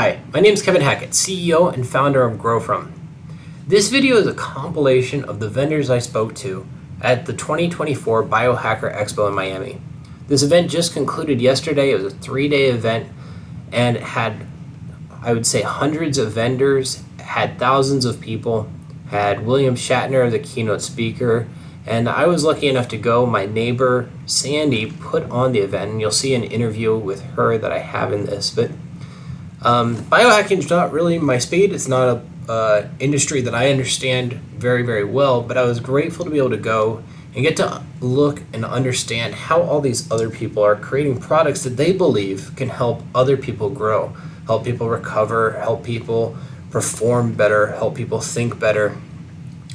Hi, my name is Kevin Hackett, CEO and founder of Grow From. This video is a compilation of the vendors I spoke to at the 2024 BiohackerXpo in Miami. This event just concluded yesterday. It was a 3-day event and had, I would say, hundreds of vendors, had thousands of people, had William Shatner, the keynote speaker, and I was lucky enough to go. My neighbor, Sandy, put on the event, and you'll see an interview with her that I have in this. But biohacking is not really my speed. It's not a industry that I understand very, very well, but I was grateful to be able to go and get to look and understand how all these other people are creating products that they believe can help other people grow, help people recover, help people perform better, help people think better.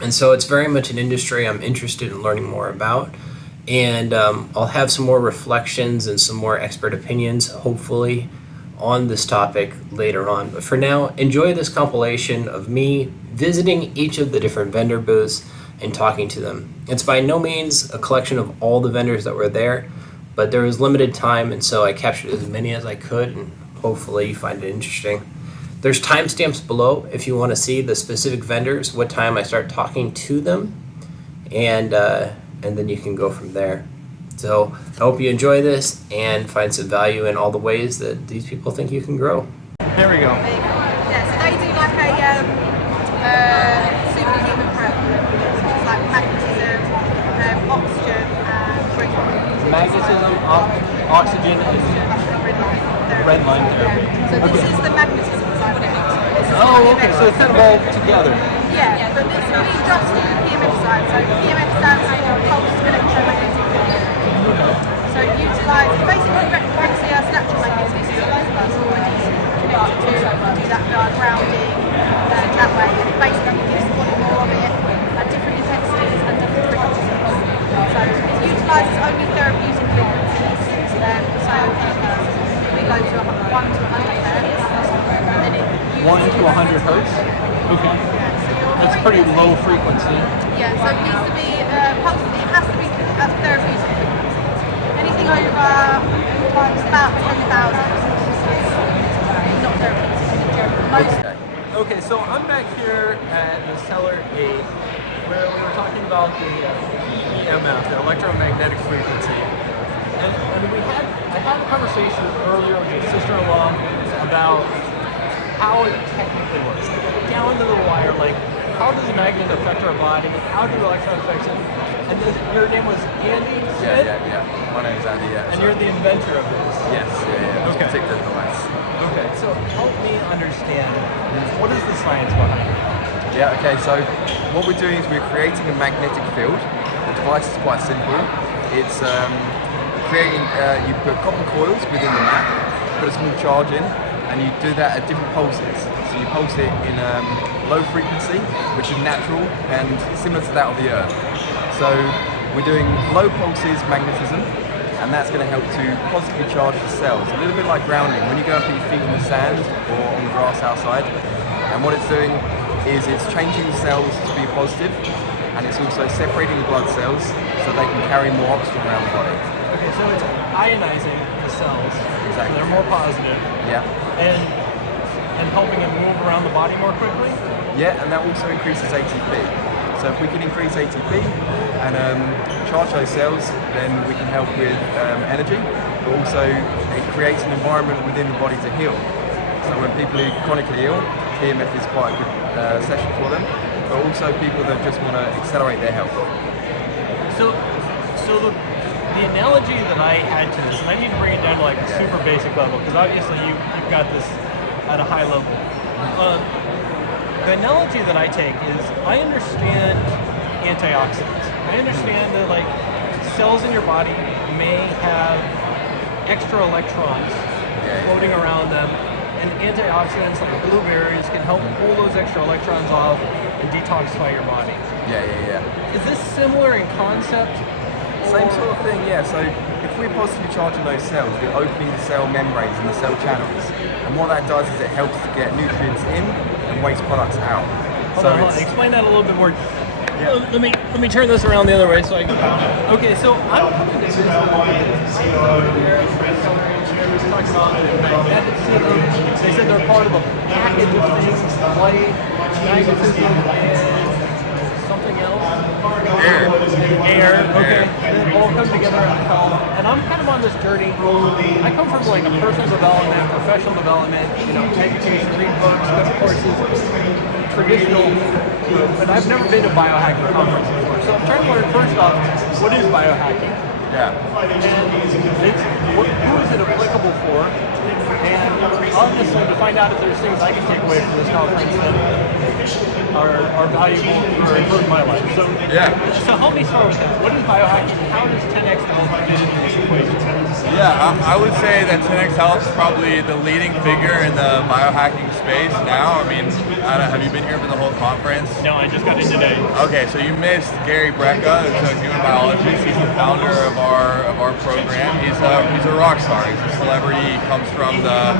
And so it's very much an industry I'm interested in learning more about. And I'll have some more reflections and some more expert opinions, hopefully, on this topic later on. But for now, enjoy this compilation of me visiting each of the different vendor booths and talking to them. It's by no means a collection of all the vendors that were there, but there was limited time, and so I captured as many as I could, and hopefully you find it interesting. There's timestamps below if you want to see the specific vendors, what time I start talking to them, and then you can go from there. So I hope you enjoy this and find some value in all the ways that these people think you can grow. There we go. Yeah, so they do like a superhuman program, which is like magnetism, oxygen, and breathing. Magnetism, oxygen, and red line therapy. So this is the magnetism side of it. Oh, okay, so it's kind of all together. Yeah, but this we just do the PMF side. So PMF stands for pulse So it utilises, basically brings the natural magnetism that's already connected to do that grounding that way, and it basically gives the body more of it at different intensities and different frequencies. So it utilises only therapeutic frequencies. So we go to 1 to 100 hertz. And then it 1 to 100 hertz? Okay. That's pretty low frequency. Yeah, so it needs to be pulse. It has to be at therapeutic frequency. Anything over about 10,000 is not therapeutic. Okay, so I'm back here at the Cellar 8 where we were talking about the PEMF, the electromagnetic frequency. And I had a conversation earlier with your sister-in-law about how it technically works. Like, down to the wire, like how does a magnet affect our body? How do electrons affect it? And your name was Andy Smith? Yeah. My name's Andy, And you're the inventor of this? Yes, yeah. Okay. Particular device. Okay, so help me understand, what is the science behind it? Yeah, okay, so what we're doing is we're creating a magnetic field. The device is quite simple. It's creating, you put copper coils within the mat, put a small charge in, and you do that at different pulses. So you pulse it in low frequency, which is natural and similar to that of the Earth. So we're doing low pulses magnetism, and that's going to help to positively charge the cells. A little bit like grounding, when you go and put your feet in the sand or on the grass outside. And what it's doing is it's changing the cells to be positive, and it's also separating the blood cells so they can carry more oxygen around the body. Okay, so it's ionizing the cells. Exactly. So they're more positive. Yeah. And helping it move around the body more quickly? Yeah, and that also increases ATP. So if we can increase ATP and charge those cells, then we can help with energy, but also it creates an environment within the body to heal. So when people are chronically ill, PMF is quite a good session for them, but also people that just want to accelerate their health. So the analogy that I had to this, and I need to bring it down to like a super basic level, because obviously you've got this at a high level. The analogy that I take is I understand antioxidants. I understand that like cells in your body may have extra electrons floating around them, and antioxidants like blueberries can help pull those extra electrons off and detoxify your body. Yeah. Is this similar in concept? Same sort of thing, yeah. So if we're positively charging those cells, we're opening the cell membranes and the cell channels. And what that does is it helps to get nutrients in and waste products out. Hold on. Explain that a little bit more. Yeah. Let me turn this around the other way so I can. Okay, so I'm coming to this talking about magnetic they said they're part of a package of things, light, magnetism, and something else. Air. Air, okay. And it all come together at the top. And I'm kind of on this journey. I come from like a personal development, professional development, education, read books, go to courses, traditional, but I've never been to biohacking conference before. So I'm trying to learn first off, what is biohacking? Yeah. And who is it applicable for? And honestly, to find out if there's things I can take away from this conference that are valuable or improve my life. So, so help me start with that. What is biohacking? How does 10x Health fit into this equation? Yeah, I would say that 10x Health is probably the leading figure in the biohacking space now. I mean, have you been here for the whole conference? No, I just got in today. Okay, so you missed Gary Brecka, who's a human biologist. He's the founder of our program. He's a rock star. He's a celebrity. He comes from the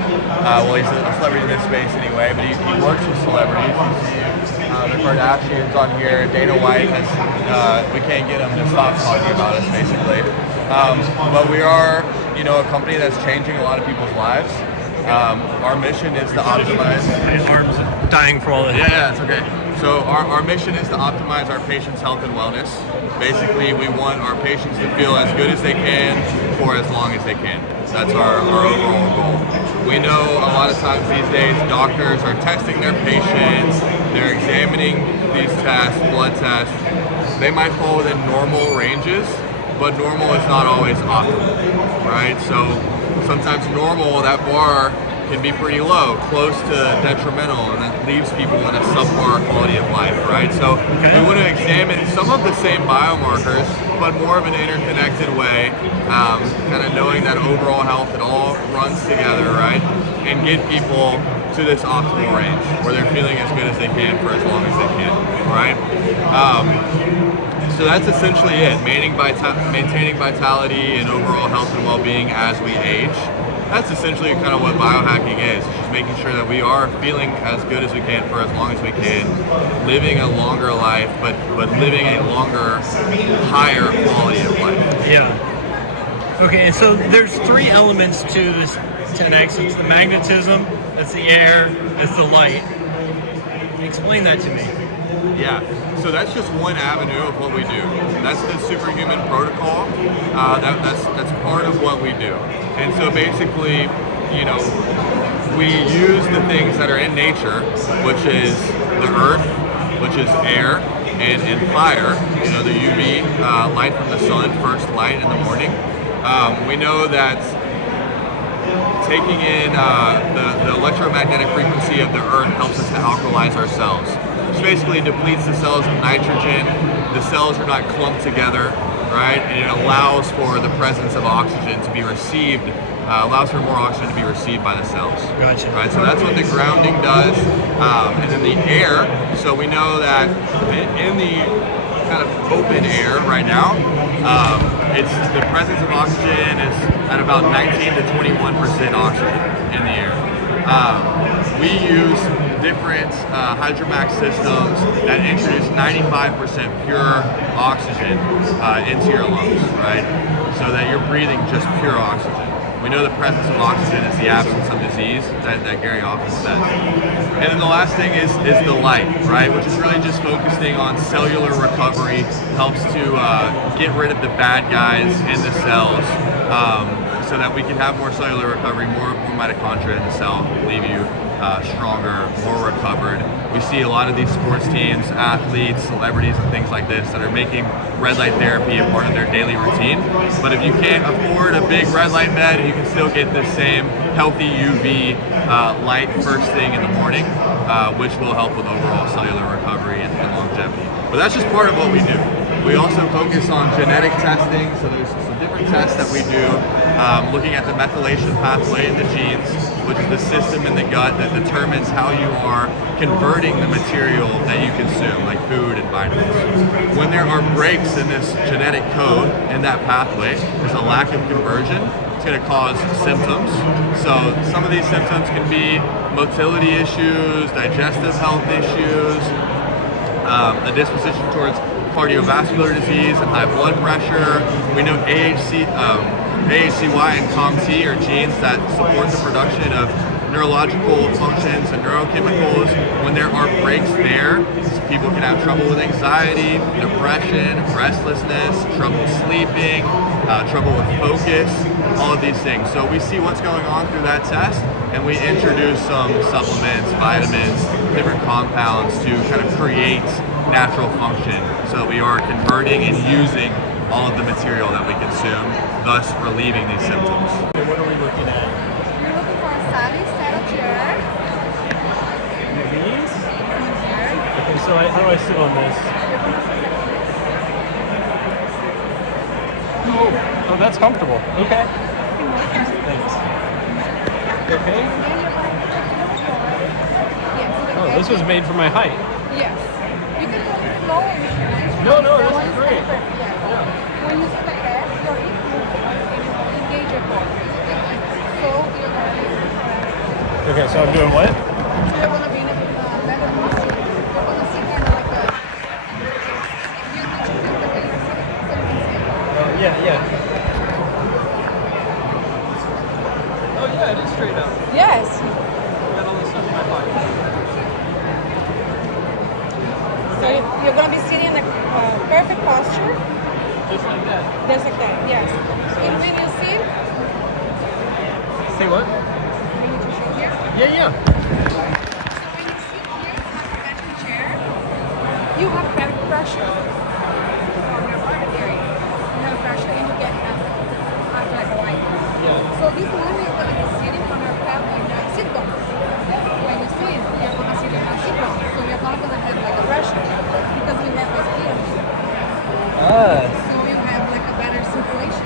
he's a celebrity in this space anyway, but he works with celebrities. The Kardashians on here. Dana White has we can't get him to stop talking about us basically. But we are a company that's changing a lot of people's lives. Our mission is to optimize. My arm's dying for all this. Yeah, it's okay. So our mission is to optimize our patients' health and wellness. Basically, we want our patients to feel as good as they can for as long as they can. That's our overall goal. We know a lot of times these days doctors are testing their patients, they're examining these tests, blood tests. They might fall within normal ranges, but normal is not always optimal, right? So sometimes normal, that bar can be pretty low, close to detrimental, and that leaves people in a subpar quality of life, right? So we want to examine some of the same biomarkers, but more of an interconnected way, kind of knowing that overall health, it all runs together, right? And get people to this optimal range where they're feeling as good as they can for as long as they can, right? So that's essentially it, maintaining vitality and overall health and well-being as we age. That's essentially kind of what biohacking is, just making sure that we are feeling as good as we can for as long as we can, living a longer life, but living a longer, higher quality of life. Yeah. Okay, and so there's three elements to this 10x. It's the magnetism, it's the air, it's the light. Explain that to me. Yeah, so that's just one avenue of what we do. That's the superhuman protocol. That's part of what we do. And so basically, we use the things that are in nature, which is the earth, which is air, and fire. The UV light from the sun, first light in the morning. We know that taking in the electromagnetic frequency of the earth helps us to alkalize our cells. Which basically depletes the cells of nitrogen. The cells are not clumped together, right? And it allows for the presence of oxygen to be received, allows for more oxygen to be received by the cells. Gotcha. Right, so that's what the grounding does. And then the air, so we know that in the kind of open air right now, it's the presence of oxygen is at about 19 to 21% oxygen in the air. We use different hydromax systems that introduce 95% pure oxygen into your lungs, right? So that you're breathing just pure oxygen. We know the presence of oxygen is the absence of disease, that Gary often says. And then the last thing is the light, right? Which is really just focusing on cellular recovery, helps to get rid of the bad guys in the cells, so that we can have more cellular recovery, more mitochondria in the cell, leave you stronger, more recovered. We see a lot of these sports teams, athletes, celebrities, and things like this that are making red light therapy a part of their daily routine. But if you can't afford a big red light bed, you can still get the same healthy UV light first thing in the morning, which will help with overall cellular recovery and longevity. But that's just part of what we do. We also focus on genetic testing, so there's some different tests that we do, looking at the methylation pathway in the genes, which is the system in the gut that determines how you are converting the material that you consume, like food and vitamins. When there are breaks in this genetic code in that pathway, there's a lack of conversion. It's going to cause symptoms. So some of these symptoms can be motility issues, digestive health issues, a disposition towards cardiovascular disease and high blood pressure. We know AHCY and COMT are genes that support the production of neurological functions and neurochemicals. When there are breaks there, people can have trouble with anxiety, depression, restlessness, trouble sleeping, trouble with focus, all of these things. So we see what's going on through that test, and we introduce some supplements, vitamins, different compounds to kind of create natural function. So we are converting and using all of the material that we consume, thus relieving these symptoms. What are we looking at? You're looking for a SalliSystems chair. These? Okay, so how do I sit on this? Oh, that's comfortable. Okay. Thanks. Okay. Oh, this was made for my height. Yes. You can go slow if you want. No, this One is great. step, yeah. When you sit like that, your hip moves and you engage your core. So you're going Okay, so I'm doing what? you're going to be in a better posture. You're going to sit kind of like a... If you feel the way you're sitting, so you can sit. Yeah. Oh yeah, it is straight up. Yes. Got all this stuff in my pocket. So you're going to be sitting in a perfect posture. Just like that. Just like that, yes. And when you sit, Say what? we need to show here. Yeah. So when you sit here on a professional chair, you have better pressure on your private area. You have pressure and you get after like a while. Yeah. So this one you're going to be sitting on your pad on your sit bone. When you sit, you're going to sit on your sit bone. So you're not going to have like a pressure because we have this here. So you have like a better circulation.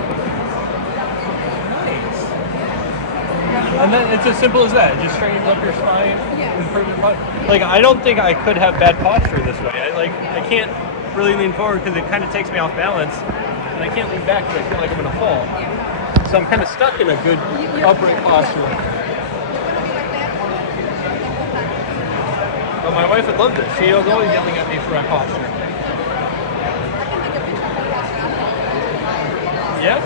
And then it's as simple as that. It just straightens up your spine, Yes. improves your posture. Like I don't think I could have bad posture this way. I can't really lean forward because it kind of takes me off balance, and I can't lean back because I feel like I'm gonna fall. So I'm kind of stuck in a good upright posture. You're going to be like that. But my wife would love this. She was always yelling at me for my posture. I can take a picture of the posture. Yeah.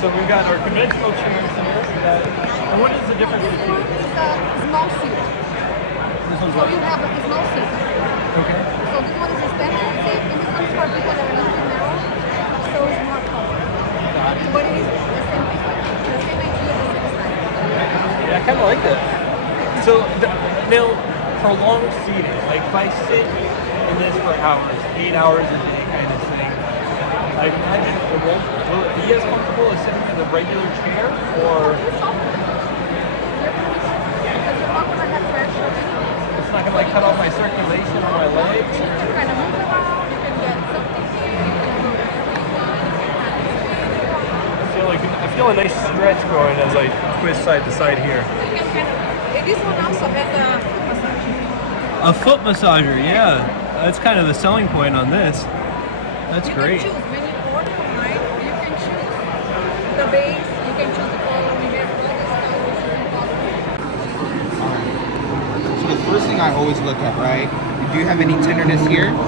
So we've got our conventional chairs here. And what is the difference This between? one is a small seat. This one's So what? you have a small seat. Okay. So this one is a standard seat, and this one is for people that are a little bit narrow, so it's more comfortable. But it is the same thing. The same idea, the same size. Yeah, I kind of like that. So now, prolonged seating, like if I sit in this for hours, 8 hours a day kind of thing, I imagine will it be as comfortable as sitting in a regular chair, or It's softer. You're going to be softer because you're not going to have pressure anyway. it's not gonna like cut off my circulation on my legs? You can kind of move around, you can get something here, you can go I feel a nice stretch going as I twist side to side here. You can kind of, this one also has a foot massage. A foot massager, yeah. That's kind of the selling point on this. That's You great. can choose when you order online. You can choose the base. You can choose the color. We have all these colors. So the first thing I always look at, right? Do you have any tenderness here? No,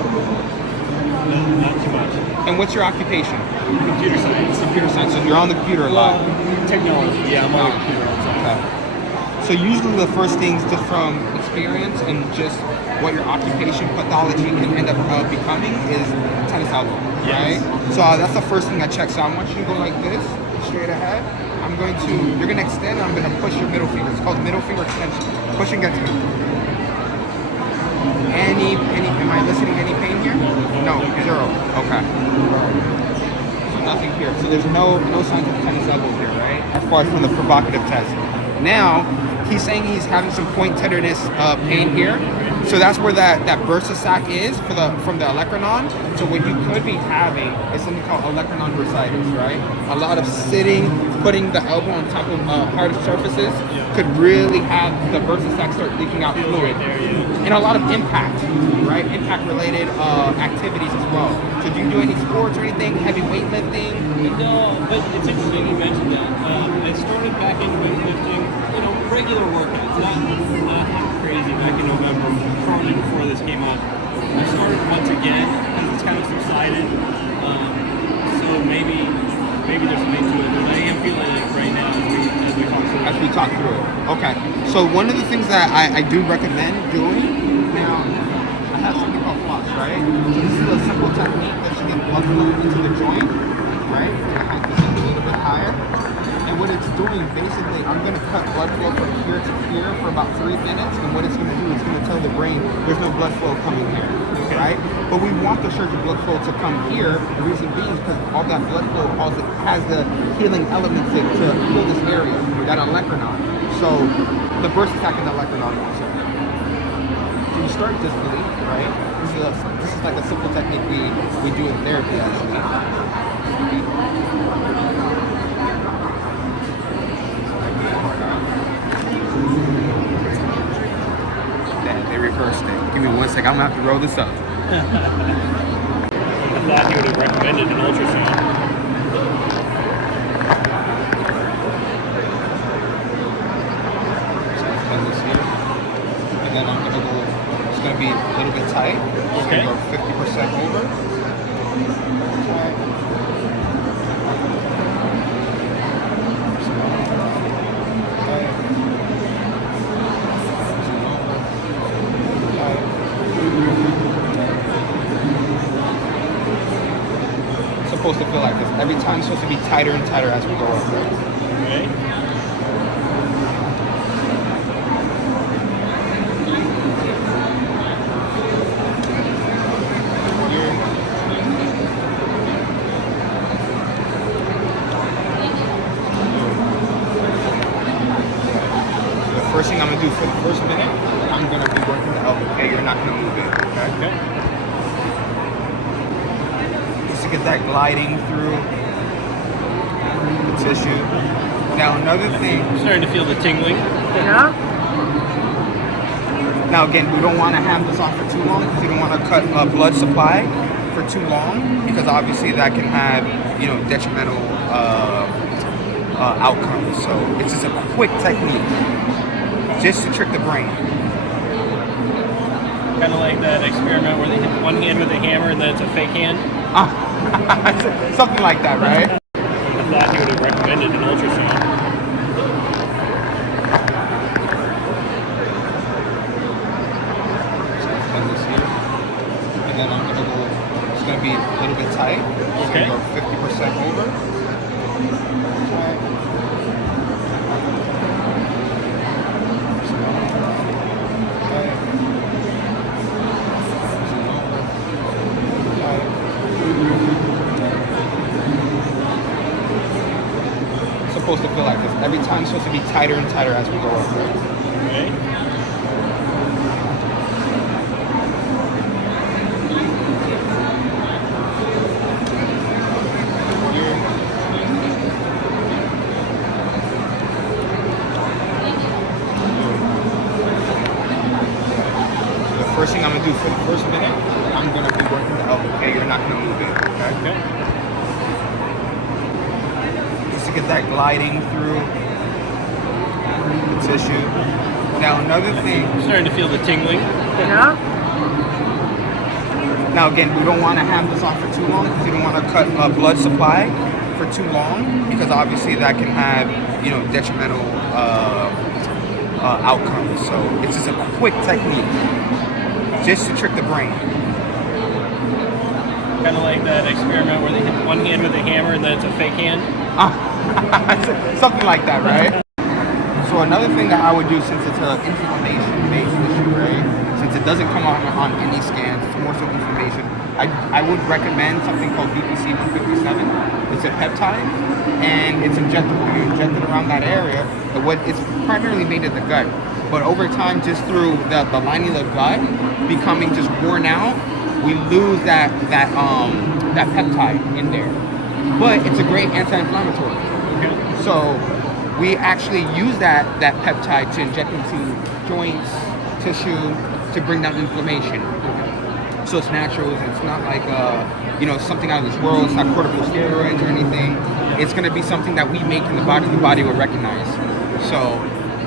not too much. And what's your occupation? Computer science. Computer science. So you're on the computer a lot. Technology. Yeah, I'm on the computer all the time. Okay. So usually the first things, just from experience and just what your occupation pathology can end up becoming, is tennis elbow, right? Yes. So that's the first thing I check. So I want you to go like this, straight ahead. You're going to extend, and I'm going to push your middle finger. It's called middle finger extension. Push and get to me. Am I listening to any pain here? No, zero. Okay. So nothing here. So there's no signs of tennis elbow here, right? As far as from the provocative test. Now, he's saying he's having some point tenderness pain here. So that's where that bursa sac is from the olecranon. So what you could be having is something called olecranon bursitis, right? A lot of sitting, putting the elbow on top of hard surfaces could really have the bursa sac start leaking out fluid. And a lot of impact, right? Impact related activities as well. So do you do any sports or anything? Heavy weightlifting? No, but it's interesting you mentioned that. I started back in weightlifting, regular workouts, not crazy back in November, shortly before this came up. I started once again because it's kind of subsided. So maybe maybe there's something to it, but I am feeling it right now as we talk through it. Okay. So one of the things that I do recommend doing now, I have something called floss, right? So this is a simple technique that should get blood flow into the joint, right? I have this a little bit higher. And what it's doing, basically, I'm going to cut blood flow from here to here for about 3 minutes. And what it's going to do, it's going to tell the brain there's no blood flow coming here, right? But we want the surge of blood flow to come here. The reason being is because all that blood flow also has the healing elements to heal this area, that olecranon. So the burst is attacking the olecranon also. So you start distally, right? This is like a simple technique we do in therapy, actually. They reversed it. Give me 1 second. I'm gonna have to roll this up. I thought he would have recommended an ultrasound. This here, and then I'm gonna go. It's gonna be a little bit tight. Okay. Go 50% over. Okay. Supposed to feel like this. Every time it's supposed to be tighter and tighter as we go up. Okay. So the first thing I'm gonna do for the first minute, I'm gonna be working the elbow. Okay, you're not gonna move it. Okay. Get that gliding through the tissue. Now another thing. I'm starting to feel the tingling. Yeah. Now again, we don't want to have this on for too long because we don't want to cut blood supply for too long because obviously that can have detrimental outcomes. So it's just a quick technique just to trick the brain. Kind of like that experiment where they hit one hand with a hammer and then it's a fake hand. Something like that, right? I thought he would have recommended an ultrasound. This here, and then I'm gonna go. It's gonna be a little bit tight. Okay. So go 50% over. Okay. Supposed to feel like this. Every time it's supposed to be tighter and tighter as we go up. Okay. So the first thing I'm gonna do for the first minute, I'm gonna be working the elbow. Okay, you're not gonna move it. Okay. To get that gliding through the tissue. Now another thing. I'm starting to feel the tingling. Yeah. Now again, we don't want to have this on for too long because we don't want to cut blood supply for too long because obviously that can have detrimental outcomes. So it's just a quick technique just to trick the brain. Kind of like that experiment where they hit one hand with a hammer and then it's a fake hand. Something like that, right? So another thing that I would do, since it's an inflammation-based issue, right? Since it doesn't come on any scans, it's more so inflammation. I would recommend something called BPC 157. It's a peptide, and it's injectable. You inject it around that area. It's primarily made in the gut, but over time, just through the lining of the gut becoming just worn out, we lose that peptide in there. But it's a great anti-inflammatory. Okay. So we actually use that peptide to inject into joints, tissue, to bring down inflammation. So it's natural. It's not like something out of this world. It's not corticosteroids or anything. It's going to be something that we make in the body will recognize. So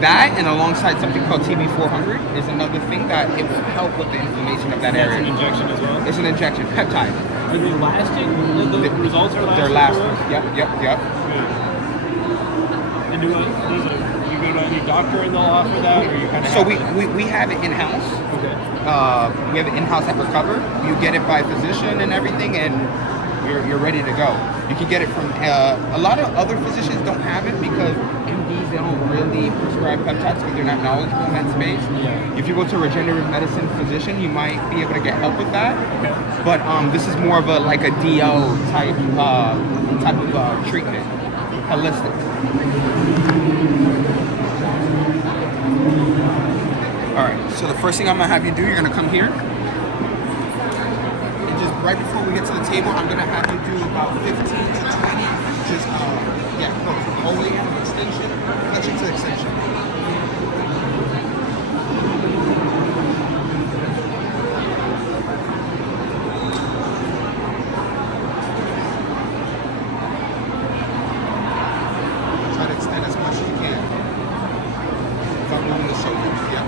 that, and alongside something called TB400, is another thing that it will help with the inflammation of that area. It's an injection as well? It's an injection, peptide. Are they lasting? The results are lasting? They're lasting. Yep. Good. And do you go to any doctor and they'll offer that, or you kind of? So we have it in-house. Okay. We have it in-house at Recover. You get it by physician and everything, and you're ready to go. You can get it from a lot of other physicians don't have it because MDs, they don't really prescribe peptides because they're not knowledgeable in that space. Yeah. If you go to a regenerative medicine physician, you might be able to get help with that. Okay. But this is more of a like a DO type of treatment, holistic. All right. So the first thing I'm gonna have you do, you're gonna come here. Right before we get to the table, I'm gonna have you do about 15 to 20. Just close all the way from extension, flexion to extension. Try to extend as much as you can without moving the shoulder. Yeah.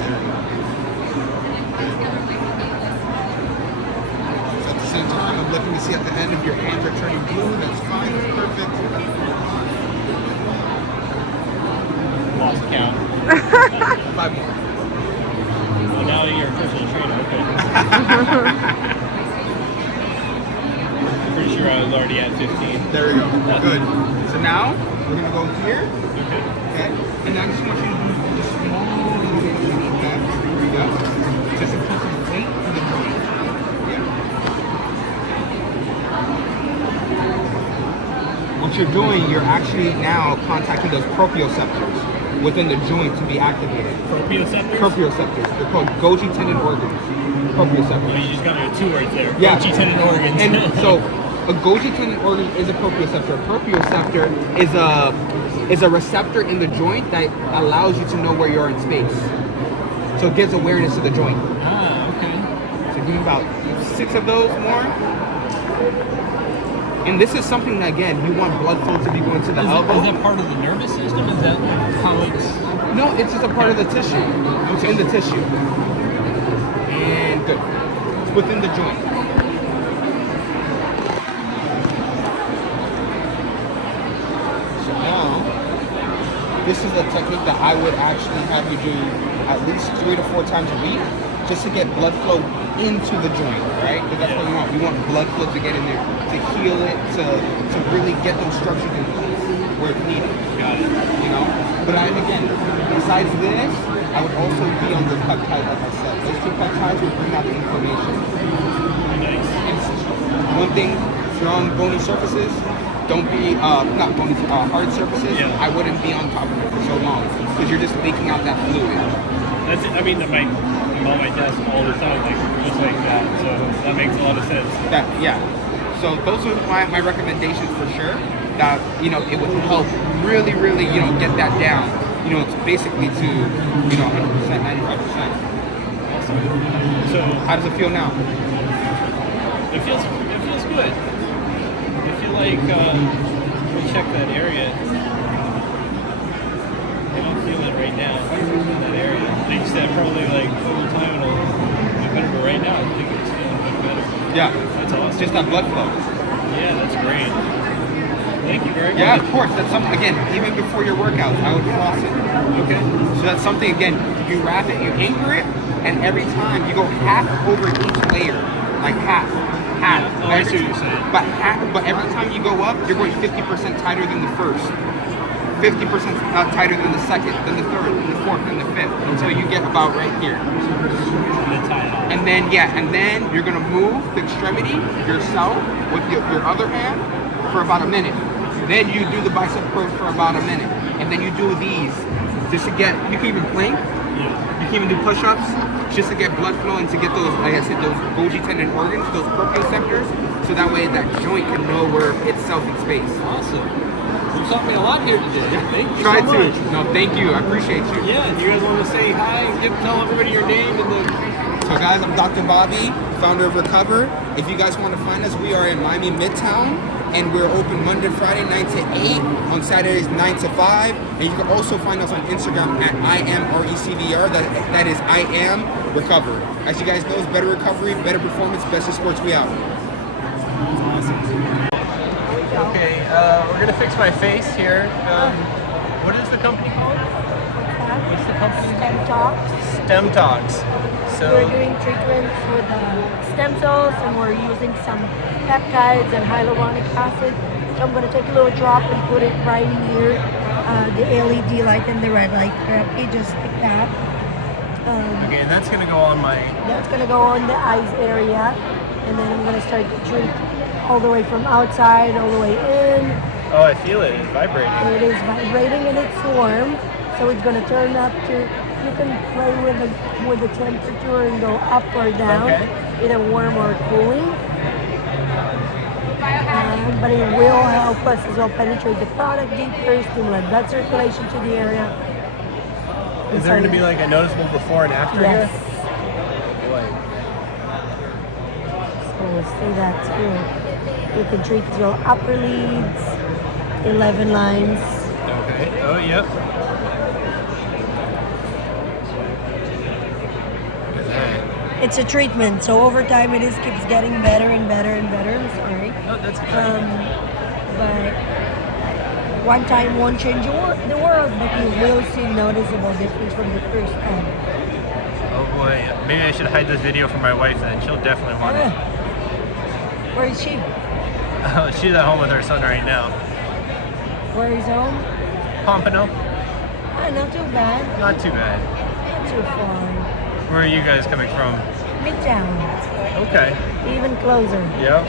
There you go. Same time, I'm looking to see at the end if your hands are turning blue. That's fine. That's perfect. Lost count. 5 more. Well, now you're a personal trainer. Okay. I'm pretty sure I was already at 15. There we go. Good. So now we're gonna go here. Okay. Okay. And I just want you to do just small little things that just to put some weight in the joint. What you're doing, you're actually now contacting those proprioceptors within the joint to be activated. Proprioceptors? Proprioceptors. They're called Golgi tendon organs. Proprioceptors. Well, you just got 2 words there. Yeah. Golgi tendon organs. And so a Golgi tendon organ is a proprioceptor. A proprioceptor is a receptor in the joint that allows you to know where you are in space. So it gives awareness to the joint. Ah, okay. So do about 6 of those more. And this is something that, again, you want blood flow to be going to the elbow. Is that part of the nervous system? Is that how it's... No, it's just a part of the tissue. It's in the tissue. And good. It's within the joint. So now, this is a technique that I would actually have you do at least 3 to 4 times a week, just to get blood flow into the joint, right? Because that's what you want. You want blood flow to get in there, to heal it, to really get those structures in place where it's needed. Got it. You know? But again, besides this, I would also be on the peptides, like I said. Those 2 peptides will bring out the inflammation. Nice. And one thing, if you're on bony surfaces, don't be, not bony, hard surfaces, Yeah. I wouldn't be on top of it for so long, because you're just leaking out that fluid. That's it. I mean, I'm on my desk all the time, just like that. So that makes a lot of sense. So those are my recommendations for sure. That, you know, it would help really, you know, get that down. You know, it's basically to, you know, 100%, 95%. Awesome. So How does it feel now? it feels good. I feel like let me check that area. I don't feel it right now in that area. I think that probably like over time it'll get better, but right now I think it's feeling much better. Yeah. That's awesome. Just that blood flow. Yeah, that's great. Thank you very much. Yeah, of course. That's something, again, even before your workouts, I would floss it. Okay. So that's something, again, you wrap it, you anchor it, and every time you go half over each layer. Like half. Oh, I see what you're saying. But every time you go up, you're going 50% tighter than the first. 50% tighter than the second, then the third, then the fourth, then the fifth, until you get about right here. And then you're gonna move the extremity yourself with your other hand for about a minute. Then you do the bicep curls for about a minute, and then you do these just to get. You can even plank. You can even do push-ups just to get blood flow and to get those, like I said, those Golgi tendon organs, those proprioceptors, so that way that joint can know where itself in space. Awesome. You taught me a lot here today. Thank you Try so to. much. No, thank you. I appreciate you. Yeah, do you guys want to say hi and tell everybody your name and the... So guys, I'm Dr. Bobby, founder of Recover. If you guys want to find us, we are in Miami Midtown, and we're open Monday, Friday, 9 to 8, on Saturdays, 9 to 5. And you can also find us on Instagram at IamRecvr. That is I am Recover. As you guys know, it's better recovery, better performance, best of sports. We out. We're gonna fix my face here. What is the company called? What's the company? Stemtocks. Stemtocks. So We're doing treatments with stem cells, and we're using some peptides and hyaluronic acid. So I'm going to take a little drop and put it right near the LED light and the red light therapy, just like that. okay, and that's gonna go on my. That's going to go on the eyes area, and then I'm going to start to treat all the way from outside, all the way in. Oh, I feel it. It's vibrating. It is vibrating and it's warm, so it's going to turn up to. You can play with the temperature and go up or down, either warm or cooling. But it will help us as well penetrate the product deeper, stimulate blood circulation to the area. Is there going to be like a noticeable before and after Yes. here? Boy. So we'll see that too. You can treat as well upper leads, 11 lines. Okay. Oh, yep. It's a treatment, so over time it keeps getting better and better and better. I'm sorry. Oh, that's exciting. But one time won't change the world, but you will see noticeable difference from the first time. Oh boy. Maybe I should hide this video from my wife then. She'll definitely want it. Where is she? Oh, she's at home with her son right now. Where is home? Pompano? Not too bad. Not too bad. Not too far. Where are you guys coming from? Midtown. Okay. Even closer. Yep.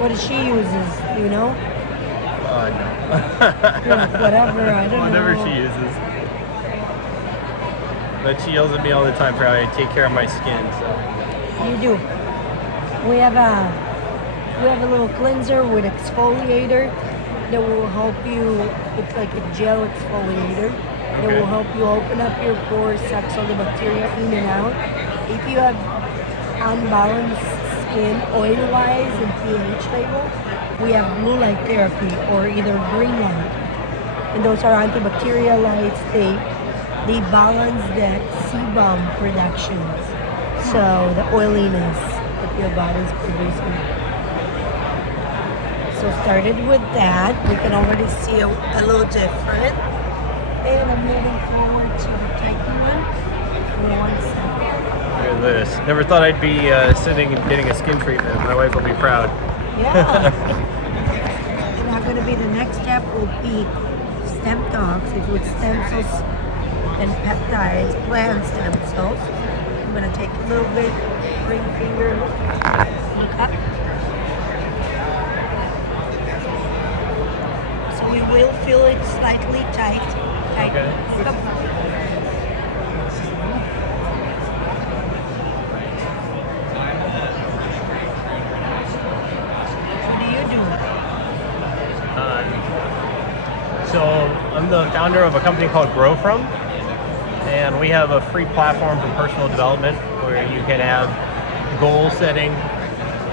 What does she uses? Do you know? No. Whatever. I don't know. Whatever she uses. But she yells at me all the time for how I take care of my skin. So. You do. We have a little cleanser with exfoliator that will help you. It's like a gel exfoliator that will help you open up your pores, suck all the bacteria in and out. If you have unbalanced skin oil-wise and pH level, we have blue light therapy or either green light, and those are antibacterial lights. They balance the sebum productions, so the oiliness that your body is producing. So started with that, we can already see a little different. And I'm moving forward to the Titan one. Give me 1 second. Look at this. Never thought I'd be sitting and getting a skin treatment. My wife will be proud. Yeah. Now going to be the next step will be Stemtocks. It's with stem cells and peptides, plant stem cells. I'm going to take a little bit, ring finger, look up. So we will feel it slightly tight. Okay. Look up. What do you do? So I'm the founder of a company called Grow From, and we have a free platform for personal development where you can have goal setting,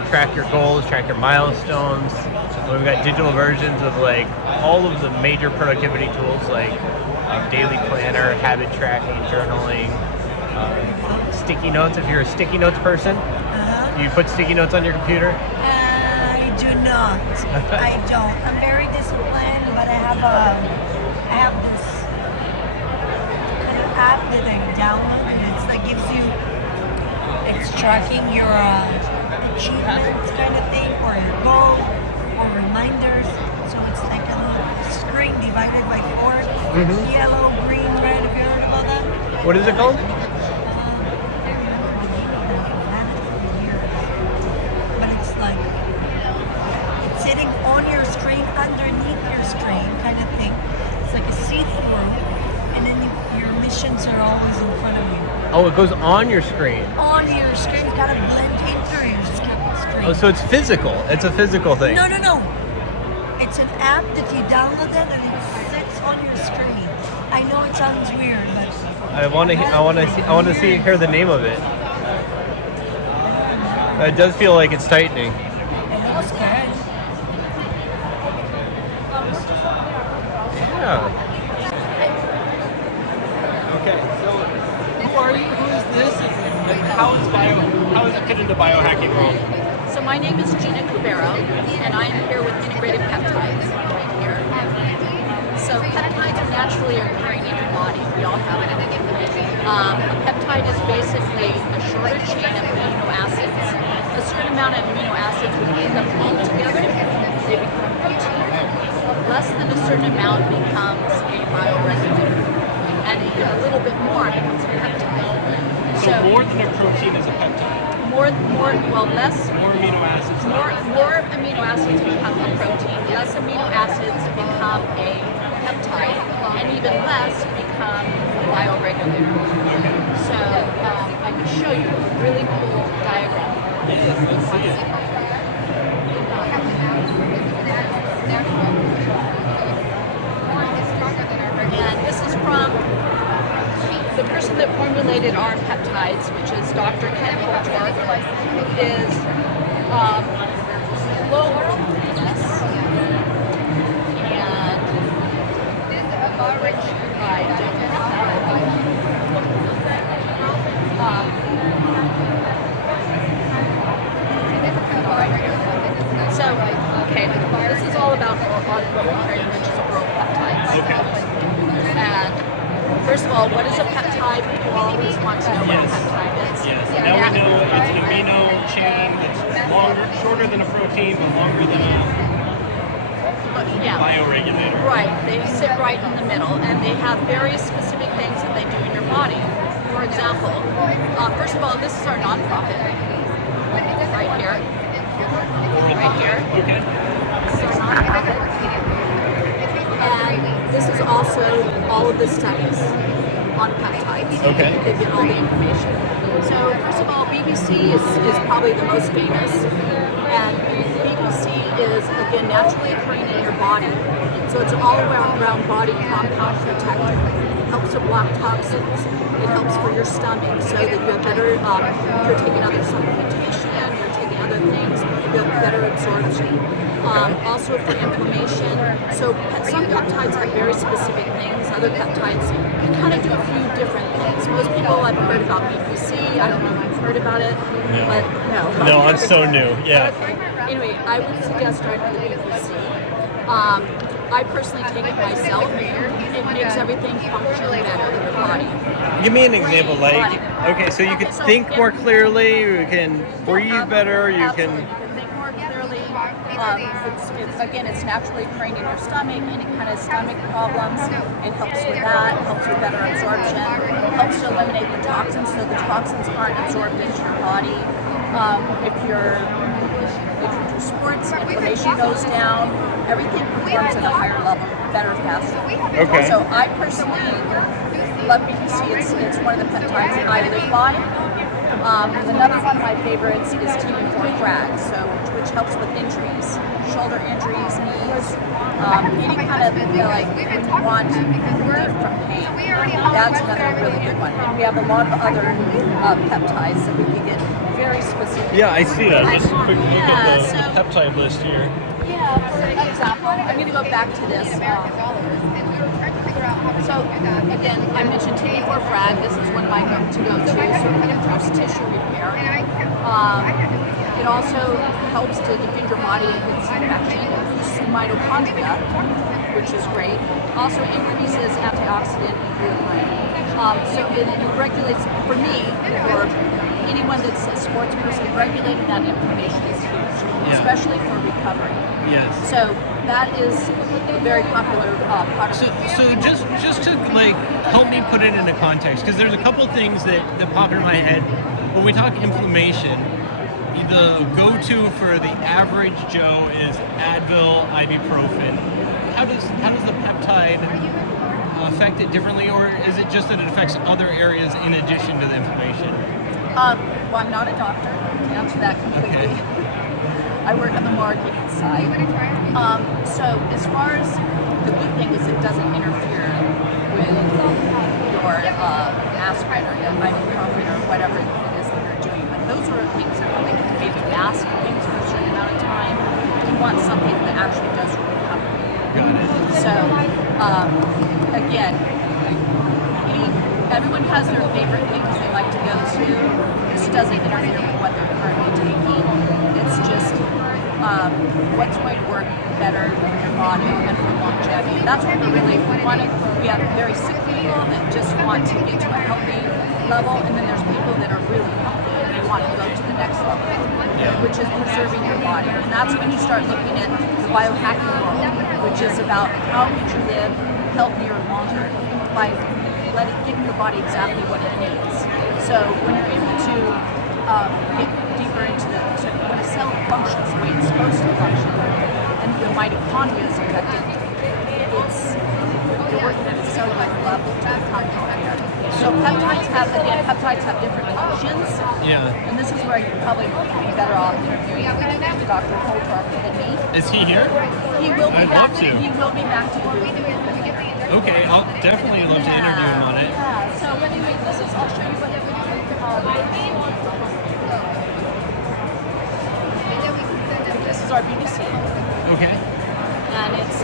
track your goals, track your milestones. We've got digital versions of like all of the major productivity tools like daily planner, habit tracking, journaling, sticky notes. If you're a sticky notes person, you put sticky notes on your computer. I do not. I don't. I'm very disciplined, but I have this kind of app that I download, and it's like it's tracking your achievements kind of thing, or your goal, or reminders. So it's like a little screen divided by 4, yellow, green, red. Have you heard about that? What is it called? But it's like it's sitting on your screen, underneath your screen, kind of thing. It's like a see-through, and then your missions are always in front of you. Oh, it goes on your screen. On your screen, it's got to blend in through your screen. Oh, so it's physical. It's a physical thing. No. It's an app that you downloaded and it sits on your screen. I know it sounds weird, but I want to hear the name of it. It does feel like it's tightening. it looks good. Yeah. Okay, so who are you? Who is this? And how does it fit into biohacking world? So my name is Gina Cubero, and I am here with Integrativepeptides right here. So peptides are naturally occurring in your body. We all have it. A peptide is basically a shorter chain of amino acids. A certain amount of amino acids, when they end up all together, they become protein. Less than a certain amount becomes a bioregulator, and even a little bit more becomes a peptide. So more than a protein is a peptide. More less. More amino acids. More amino acids become a protein. Less amino acids become a peptide, and even less become a bioregulator. So I can show you a really cool diagram. Yes, let's see it. And this is from the person that formulated our peptides, which is Dr. Ken Holtorf, is lower than this, and I don't so, okay, this is all about what we're creating, which is oral peptides. Okay. And first of all, what is a peptide? People always want to know what a peptide is. Yes. Now we know it's an amino chain that's shorter than a protein, but longer than a bioregulator. Right. They sit right in the middle, and they have very specific things that they do in your body. For example, first of all, this is our nonprofit right here. Right here. Okay. This is our nonprofit. And this is also all of the studies on peptides. Okay. They get all the information. So first of all, BBC is probably the most famous. And BBC is, again, naturally occurring in your body. So it's all around body compound protector. It helps to block toxins. It helps for your stomach so that you have better, if you're taking other supplementation, you're taking other things, you have better absorption. Also for inflammation. So some peptides have very specific things. Other peptides can kind of do a few different things. Most people have heard about BBC. I don't know if you've heard about it, but no. No, I'm so new. Yeah. Anyway, I would suggest starting with the BBC. I personally take it myself. It makes everything function better in the body. Give me an example, like, okay, so you can think more clearly, you can breathe better, you can... think more clearly. It's naturally occurring in your stomach, any kind of stomach problems. It helps with that, it helps with better absorption, it helps to eliminate the toxins so the toxins aren't absorbed into your body. If you do sports, inflammation goes down, everything performs at a higher level, better, faster. Okay. So I personally love BBC. It's one of the peptides that I live by. Another one of my favorites is TV4-FRAG, which helps with injuries, shoulder injuries, knees, any kind of, when you want relief from pain. That's another really good one. And we have a lot of other peptides that we can get very specific. Yeah, I see that. Just a quick look at the so- peptide list here. Yeah, for example, I'm going to go back to this. So again, I mentioned TV4-FRAG. This is one of my to-go-tos. So it improves tissue repair. It also helps to defend your body against infection. It boosts mitochondria, which is great. Also increases antioxidant and glutamine. So it regulates, for me, or anyone that's a sports person, regulating that inflammation is huge, especially for recovery. Yes. So that is a very popular product. So just to help me put it into context, because there's a couple things that pop into my head. When we talk inflammation, the go-to for the average Joe is Advil, ibuprofen. How does the peptide affect it differently, or is it just that it affects other areas in addition to the inflammation? Well, I'm not a doctor to answer that completely. Okay. I work on the marketing side. So as far as the good thing is it doesn't interfere with your aspirin or your ibuprofen or whatever it is that you're doing. But those are things that really maybe mask things for a certain amount of time. You want something that actually does recover. Got it. So again, everyone has their favorite things they like to go to. This doesn't interfere with what they're currently taking. It's just what's going to work better for your body and for longevity. That's what we want to. We have very sick people that just want to get to a healthy level, and then there's people that are really healthy and they want to go to the next level, which is preserving your body. And that's when you start looking at the biohacking world, which is about how could you live healthier longer by giving your body exactly what it needs. So when you're able to get deeper into when a cell functions the way it's supposed to function, and the mitochondria is affected, you're working at a cellular level to become healthier. So peptides have different functions. Yeah. And this is where you're probably be better off interviewing Dr. Rohnroa than me. Is he here? He will be I'd back. love to. He will be back to the booth. Okay, I'll definitely love to interview him on it. Yeah. So anyway, I'll show you what this is our BBC. Okay. And it's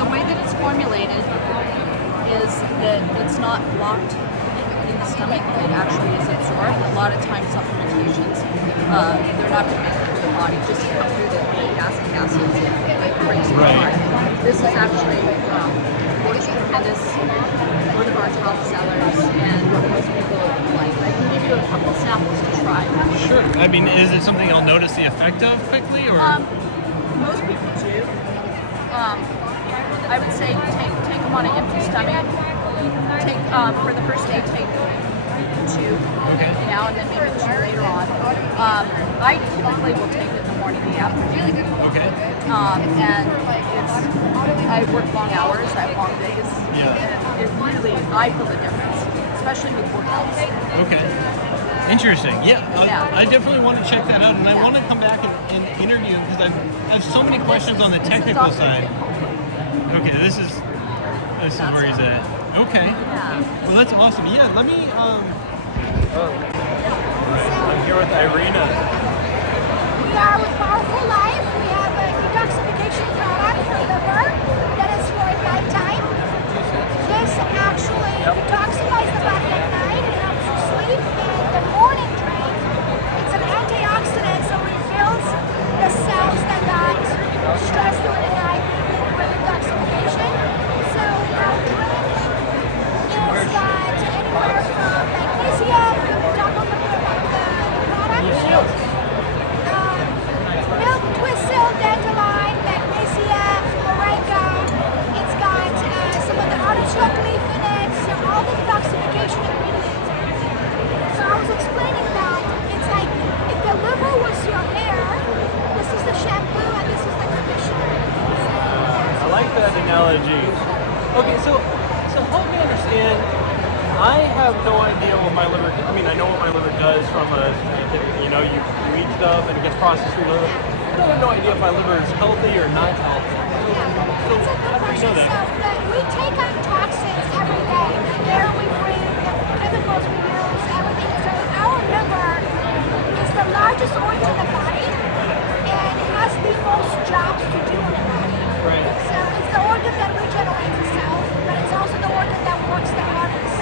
the way that it's formulated is that it's not blocked in the stomach. It actually is absorbed. A lot of times supplementations, they're not going to make it through the body, just come through the gastric acids and breaks it apart. This is actually works tremendous, one of our top sellers, and what most people like. I can give you a couple samples to try. Sure. I mean, is it something I'll notice the effect of quickly, or? Most people do. I would say take them on an empty stomach. Take for the first day, take 2 now, and then maybe 2 later on. I typically will take it in the morning, the afternoon. Okay. And I work long hours. I have long days. Yeah. It really, I feel the difference, especially with workouts. Okay. Interesting. Yeah, I definitely want to check that out, and I want to come back and interview him because I have so many questions on the technical side. Okay, this is where he's at. Okay. Yeah. Well, that's awesome. Yeah, let me. I'm here with Irina. We are with Powerful Life. We have a detoxification product for liver that is for nighttime. This actually detoxifies the body at night. It helps you sleep. And the morning drink, it's an antioxidant, so it refills the cells that got stressed during the night with detoxification. So our drink is got anywhere from magnesium. Talk a little bit about the product. Milk, twistle, dandelion, magnesium, moringa. It's got some of the artichoke leaf in it, so all the detoxification ingredients. So I was explaining that it's like if the liver was your hair, this is the shampoo and this is the conditioner. I like that analogy. Okay, so help me understand. I have no idea what my liver. I mean, I know what my liver does from a scientific. You eat stuff and it gets processed through your liver. I have no idea if my liver is healthy or not healthy. So It's a good how do you know question. that? So we take on toxins every day. The air we breathe, the chemicals we use, everything. So our liver is the largest organ in the body and it has the most jobs to do in the body. Right. So it's the organ that regenerates itself, but it's also the organ that works the hardest.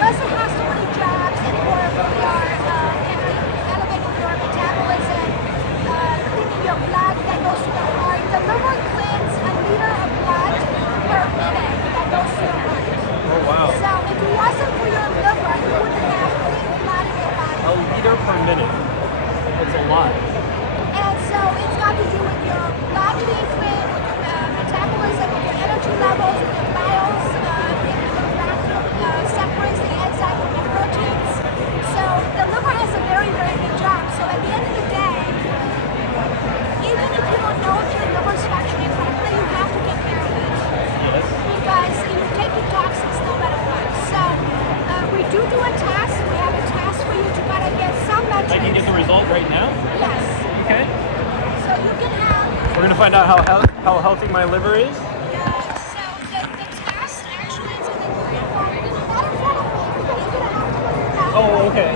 Because it has so many jobs and we are elevating your metabolism, cleaning your blood that goes to the heart. The liver cleans a liter of blood per minute that goes to your heart. Oh wow. So if it wasn't for your liver, you wouldn't have clean blood in your body. A liter per minute. That's a lot. And so it's got to do with your blood being clean, with your metabolism, with your energy levels, with your bowels, your bathroom separates the enzyme from the proteins. So the liver has a very, very big job. So at the end of the day, even if you don't know if your liver is functioning correctly, you have to take care of it. Yes. Because you're taking toxins no matter what. So we do a test. We have a test for you to kind of get some metrics. I can get the result right now. Yes. Okay. So you can have. We're gonna find out how healthy my liver is. So the test actually is in the green form. Not in front of me because you're gonna have to look it up. Oh, okay.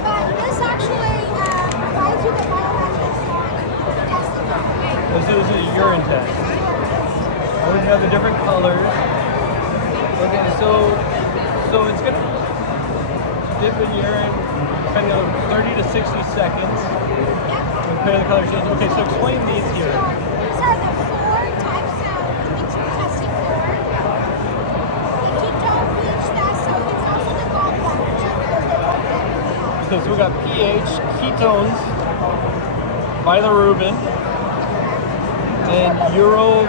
But this actually provides you the biometrics for testing your brain. So this is a urine test. Oh, we have the different colors. Okay, so it's gonna. dip in urine, depending on 30 to 60 seconds. Compare the color change. Okay, so explain these here. These are the 4 types of things we're testing for. The ketone pH test, so it's also the gallbladder too, because they work that really well. Okay, so we got pH, ketones, bilirubin, and urobilinogen.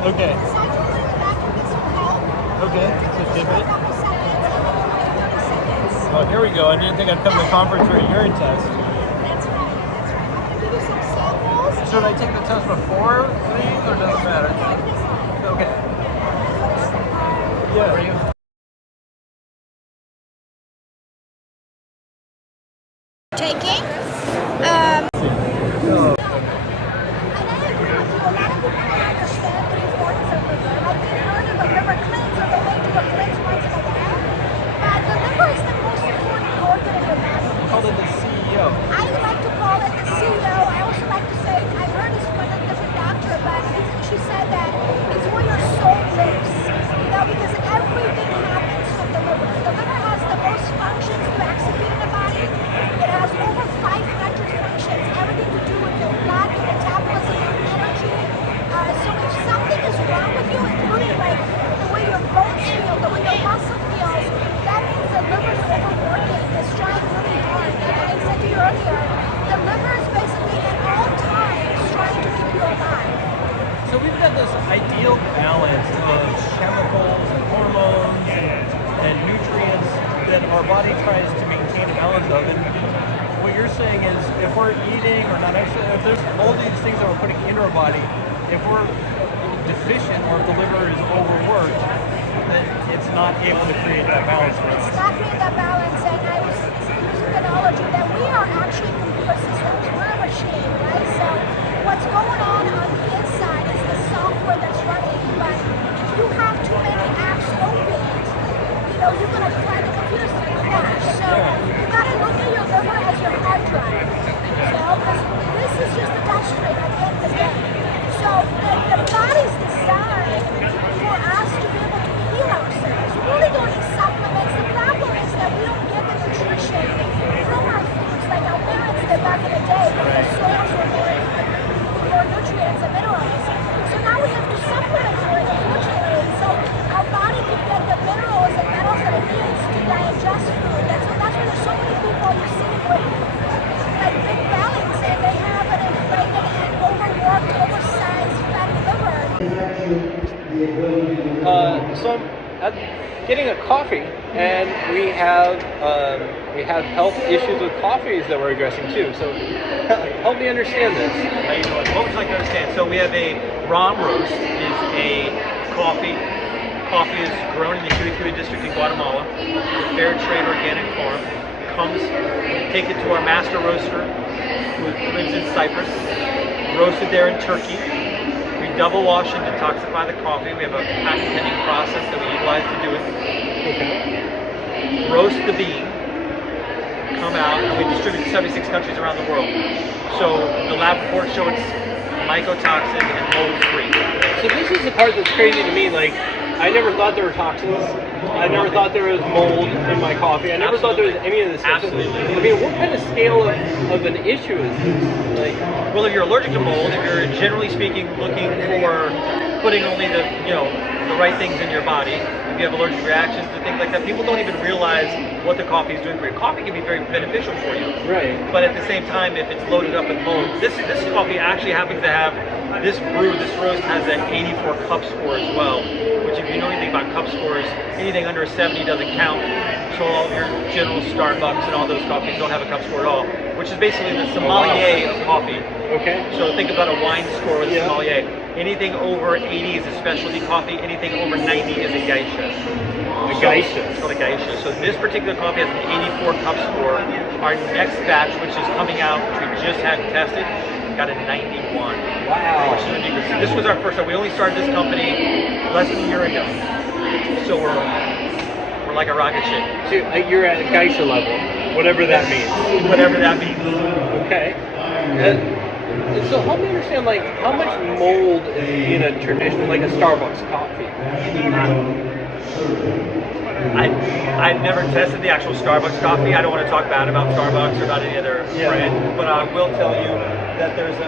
Okay. Besides you put it in the back of this will help. Okay, so dip For a it. couple seconds, and then we'll wait 30 seconds. Oh, here we go. I didn't think I'd come to the conference for a urine test. That's right, that's right. I'm going to give you some samples. Should I take the test before these, or does it matter? Okay. Yeah. Taking. And I agree with you. A lot of people don't understand the importance of liver. Like they've heard of a liver cleanse, or they may do a cleanse once in a while. But the liver is the most important organ in your body. Call it the CEO. I like to call it the CEO. I also like to say, I've heard this from a different doctor, but she said that it's where your soul lives. You know, because everything happens from the liver. The liver has the most functions to execute in the body. It has over 500 functions, everything to do with your blood, your metabolism, your energy. So if something is wrong with you, including like the way your bones feel, the way your muscle feels, that means the liver's overworking. It's trying really hard. And like I said to you earlier, the liver is basically at all times trying to keep you alive. So we've got this ideal balance of chemicals and hormones and nutrients that our body tries to maintain a balance of. And what you're saying is if we're eating or not actually, if there's all these things that we're putting into our body, if we're deficient or if the liver is overworked, then it's not able to create that balance for us. It's not creating that balance, and I was using the analogy that we are actually computer systems. We're a machine, right? So what's going on the inside is the software that's running. But if you have too many apps open, you know, you're going to crash, the computer's going to crash. So you got to look at your liver as your hard drive. You know, because this is just a touch screen at the end of the day. So the body's designed for us to be able to heal ourselves. We really don't need supplements. The problem is that we don't get the nutrition from our foods like our parents did back in the day when the soils were more nutrients and minerals. So now we have to supplement for it, unfortunately. So our body can get the minerals and metals that it needs to digest food. And so that's why there's so many people you see with like big bellies and they have an inflated and overworked, oversized fatty liver. So I'm getting a coffee, and we have health issues with coffees that we're addressing too. So help me understand this. How you doing? What would you like to understand? So we have a Rohnroa, is a coffee. Coffee is grown in the Huey district in Guatemala. It's a fair trade organic farm. Take it to our master roaster who lives in Cyprus, roasted there in Turkey. We double wash and detoxify the coffee. We have a patent pending process that we utilize to do it. Roast the bean, come out, and we distribute to 76 countries around the world. So the lab reports show it's mycotoxin and mold free. So this is the part that's crazy to me. Like, I never thought there were toxins. I never thought there was mold in my coffee. I never thought there was any of this stuff. Absolutely. I mean, what kind of scale of an issue is this? Like, well, if you're allergic to mold, if you're generally speaking looking for putting only the right things in your body, if you have allergic reactions to things like that, people don't even realize what the coffee is doing for you. Coffee can be very beneficial for you. Right. But at the same time, if it's loaded up with mold, this coffee actually happens to have this roast has an 84 cup score as well, which if you know anything about cup scores, anything under a 70 doesn't count. So all of your general Starbucks and all those coffees don't have a cup score at all, which is basically the sommelier of coffee. Okay. So think about a wine score with a sommelier. Anything over 80 is a specialty coffee. Anything over 90 is a geisha. It's called a geisha. So this particular coffee has an 84 cup score. Our next batch, which is coming out, which we just had tested, got a 91. Wow. Which is ridiculous. This was our first time. We only started this company less than a year ago. So we're like a rocket ship. So you're at geisha level, whatever that means. Whatever that means. Okay. And so help me understand, like, how much mold is in a traditional, like a Starbucks coffee? I've never tested the actual Starbucks coffee. I don't want to talk bad about Starbucks or about any other brand, but I will tell you that there's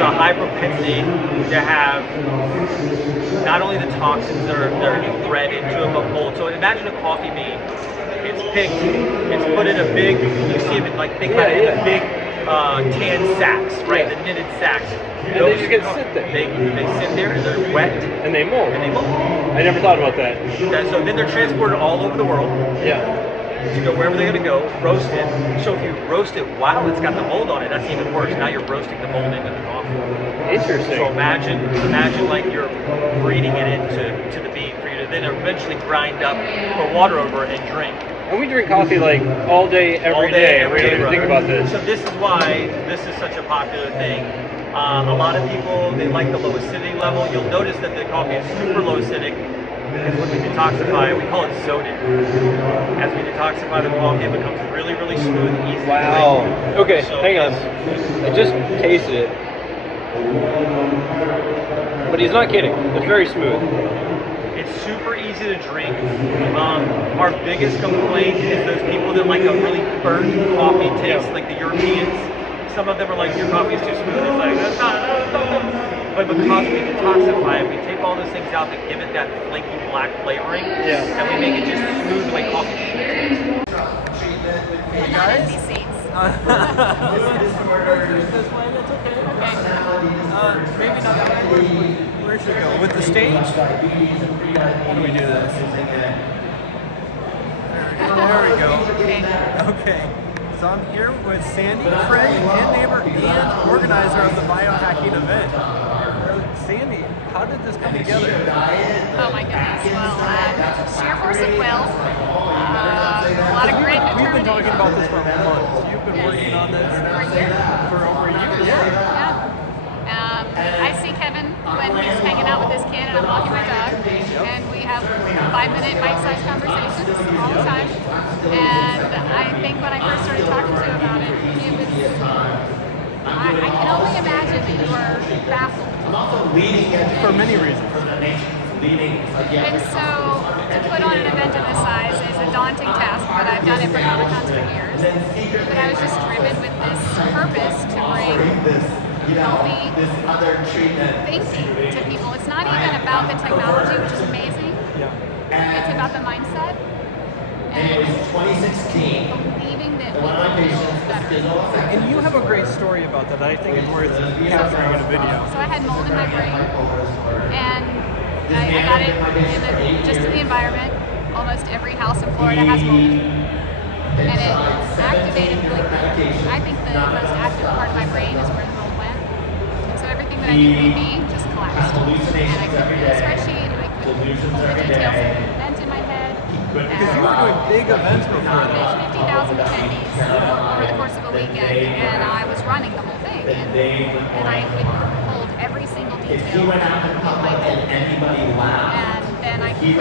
a high propensity to have not only the toxins that are bred into it, but mold. So imagine a coffee bean. It's picked, it's put in a big, you see them think about it in the big tan sacks, right? The knitted sacks. And they just get sit there. They sit there and they're wet. And they mold. I never thought about that. So then they're transported all over the world. Yeah. To go wherever they're going to go, roast it. So if you roast it while it's got the mold on it, that's even worse. Now you're roasting the mold into the coffee. Interesting. So imagine like you're breeding it into the bean for you to then eventually grind up, put water over it, and drink. And we drink coffee like all day, every day. We don't even think about this. So this is why this is such a popular thing. A lot of people, they like the low acidity level. You'll notice that the coffee is super low acidic because when we detoxify, we call it sodium. As we detoxify the coffee, it becomes really, really smooth, easy to drink. Okay, So hang on. I just tasted it. But he's not kidding. It's very smooth. It's super easy to drink. Our biggest complaint is those people that like a really burnt coffee taste, like the Europeans. Some of them are like, your coffee is too smooth. It's like, that's not. But because we detoxify it, we take all those things out that give it that flaky black flavoring, and we make it just smooth the way coffee should taste. Hey guys. This way, that's okay. Maybe not that way. Where should we go? With the stage? How do we do this? There we go. Okay. So I'm here with Sandy, friend and neighbor and organizer of the biohacking event. Sandy, how did this come together? Oh my goodness. Well, sheer force of will. A lot of grit and determination. We've been talking about this for months. You've been working on this for a year. For over a year. Yeah. I see Kevin when he's hanging out with his kid and I'm walking my dog, and we have 5-minute bite-sized conversations all the time. And I think when I first started talking to him about it, it was, I can only imagine that you were baffled. For many reasons. And so to put on an event of this size is a daunting task, but I've done it for Comic-Cons for years. But I was just driven with this purpose to bring healthy thinking to people. It's not even about the technology, which is amazing. It's about the mindset and believing that we can do better. And you have a great story about that I think is worth capturing in a video. So I had mold in my brain, and I got it just in the environment. Almost every house in Florida has mold. And it activated, I think the most active part of my brain is where the mold went. And so everything that I knew would be just collapsed. And I could read a spreadsheet, I could pull the details of the event in my head. Because you were doing big events before There's that. 50,000 attendees over the course of a weekend, and I was running the whole thing. And I could hold every single detail in my head. And then I couldn't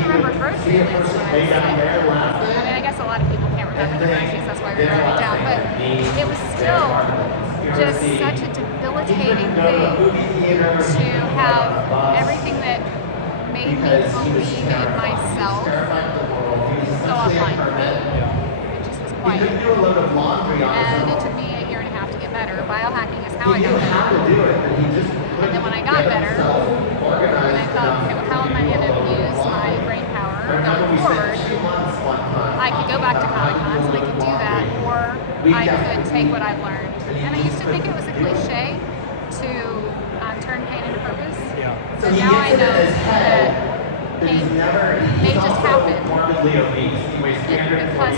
remember grocery lists when I was sick. I mean, I guess a lot of people can't remember the groceries, that's why we wrote it down. But it was still just such a debilitating thing to have everything that made me believe in myself go offline. It just was quiet. And it took me a year and a half to get better. Biohacking is how I got better. And then when I got better, and I thought, okay, well, how am I going to use my brain power going forward? I could go back to Comic-Cons and I could do that, or I could take what I've learned. And I used to think it was a cliche to turn pain into purpose. So now I know that pain may just happen because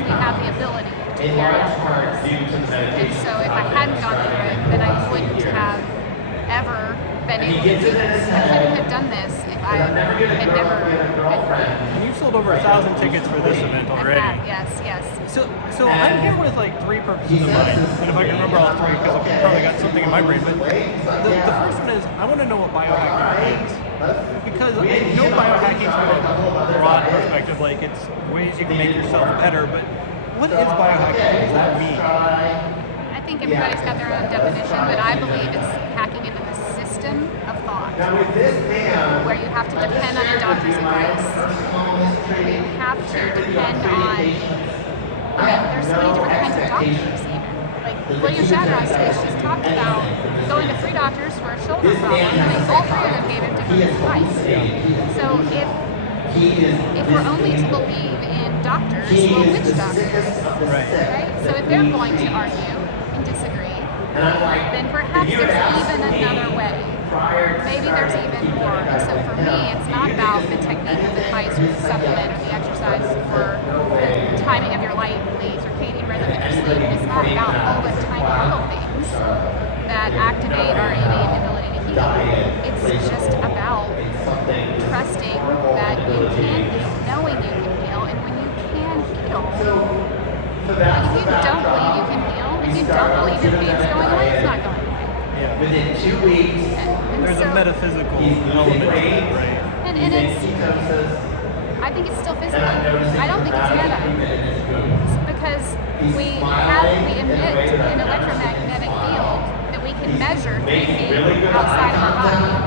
we have the ability to carry out purpose. And so if I hadn't gone through it, then I wouldn't have ever been able to do this. I couldn't have done this if I had never been hurt. And you've sold over 1,000 tickets for this event already. Yes. So I'm here with like 3 purposes in mind, and if I can remember all 3, because I've probably got something in my brain. But the first one is I want to know what biohacking is, because I know biohacking from a broad perspective, like it's ways you can make yourself better. But what is biohacking? What does that mean? I think everybody's got their own definition, but I believe it's hacking into the system of thought, where you have to depend on your doctor's advice. We have to depend on, there's so many different kinds of doctors even. Like William Shatner on stage just talked about going to 3 doctors for a shoulder problem, and all 3 of them gave him different advice. So if we're only to believe in doctors, well, which doctors? Right? So if they're going to argue and disagree, then perhaps there's even another way. Maybe there's even more. So for me, it's not about the technique of the advice or the supplement or the exercise or the timing of your light, the circadian rhythm of your sleep. It's not about all the tiny little things that activate our innate ability to heal. It's just about trusting that you can heal, knowing you can heal, and when you can heal. Like if you don't believe you can heal, if you don't believe your pain's going away, it's not going away. Within 2 weeks, There's a metaphysical element to it, right? And it's, I think it's still physical. I don't think it's meta. Because we emit an electromagnetic field that we can measure 3 feet outside of our body.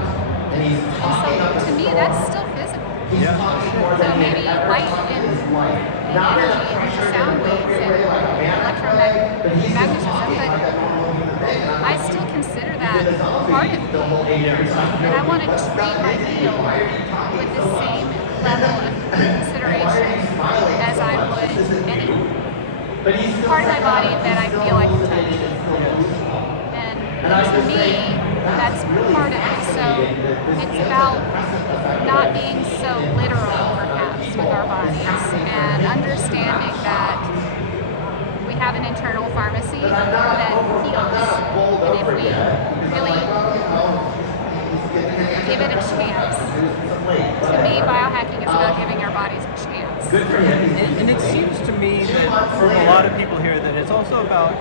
And so to me, that's still physical. So maybe light and energy and sound waves and electromagnetism, but I still consider that part of me. And I want to treat my field with the same level of consideration as I would any part of my body that I feel I can touch. And to me, that's part of it. So it's about not being so literal, perhaps, with our bodies and understanding that we have an internal pharmacy that heals. And if we really give it a chance, to me, biohacking is about giving our bodies a chance. And it seems to me that from a lot of people here that it's also about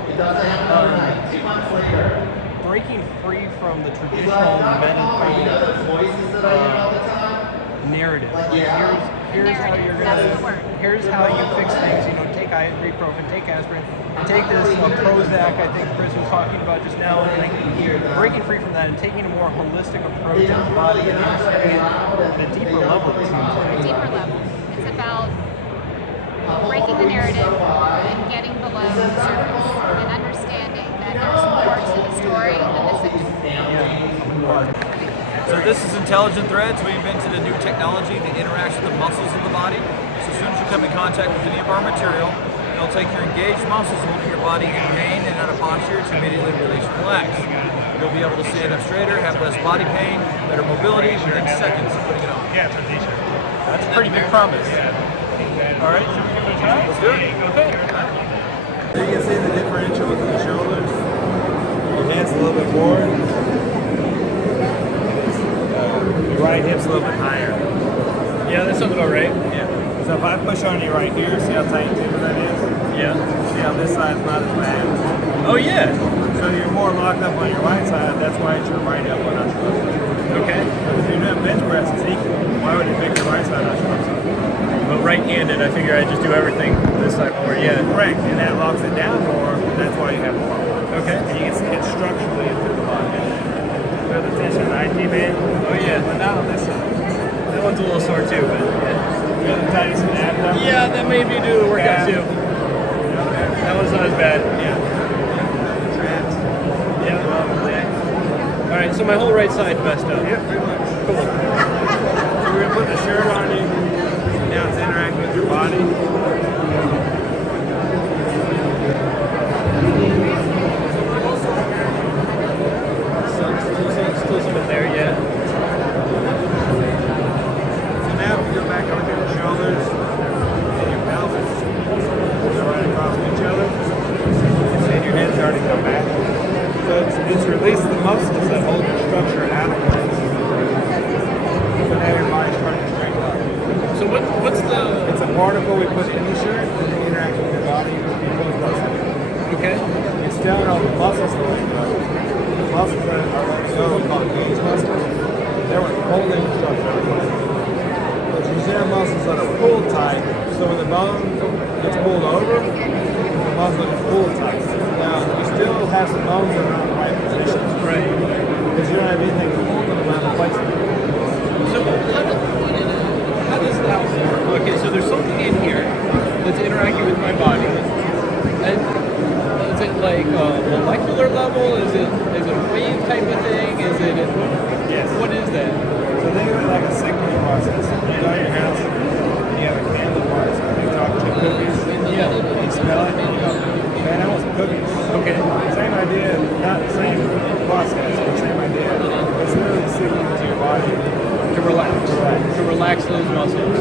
breaking free from the traditional medical narrative. Here's how you're gonna. Here's how you fix things. You know, take ibuprofen, take aspirin, take this Prozac. I think Chris was talking about just now. And like, breaking free from that and taking a more holistic approach to the body and understanding it at a deeper level. It seems like. Deeper level. It's about breaking the narrative and getting below the surface and understanding that there's more to the story than the symptom. So this is Intelligent Threads. We invented a new technology that interacts with the muscles of the body. So as soon as you come in contact with any of our material, it'll take your engaged muscles holding your body in pain and out of posture to immediately release and relax. You'll be able to stand up straighter, have less body pain, better mobility within seconds of putting it on. Yeah, it's a t-shirt. That's a pretty big promise. All right, should we give it a try? Let's do it. Okay. You can see the differential with the shoulders. Your hands a little bit forward. Your right hip's a little bit higher. Yeah, that sounds about right. Yeah. So if I push on you right here, see how tight and tender that is? Yeah. See how this side's not as bad? Oh, yeah. So you're more locked up on your right side, that's why it's your right elbow, not your left side. Okay. If you're doing bench press, it's equal. Why would you pick your right side, not your left side? But right-handed, I figure I just do everything this side more. Yeah. Correct, and that locks it down more, that's why you have more. Okay. And you can see it structurally through the body. Feel the tension in the IT band? Oh, yeah. But not on this side. That one's a little sore too, but yeah. Feel the tightness in the abdomen? Yeah, that maybe do the workout too. That one's not as bad. Yeah. Traps. Yeah. All right, so my whole right side's messed up. Yeah, pretty much. Cool. So we're gonna put the shirt on you. Now it's interacting with your body. Still some in there, yeah. So now if you go back over to your shoulders and your pelvis, they're right across from each other. And your head's already come back. So it's released the muscles that hold your structure out of place. So now your body's starting to straighten up. So what's the... It's a particle we put in the shirt and it interacts with your body before it does it. Okay. It's telling all the muscles to let go. The muscles that are letting go are called gaze muscles. They're what holding the structure in place. But you see muscles that are pulled tight, so when the bone gets pulled over, the muscle gets pulled tight. Now, you still have some bones that are not in the right position. Right. Because you don't have anything to hold them around the place. So muscles?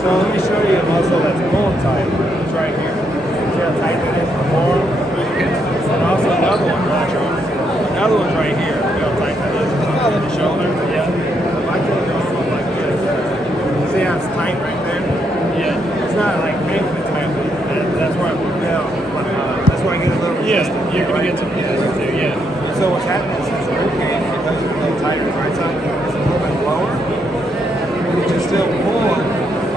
So let me show you a muscle that's pulled tight. It's right here. See how tight that is before? And also another one, another one's right here. See how tight that is? In the shoulder. Yeah. If I take the arm up like this, you see how it's tight right there? Yeah. It's not like painfully tight, but that's where I feel. That's where I get a little resistance. Yeah, you're going to get some resistance too, yeah. So what's happening is this rib cage, because it's a little tighter, the right side is a little bit lower, but you're still pulling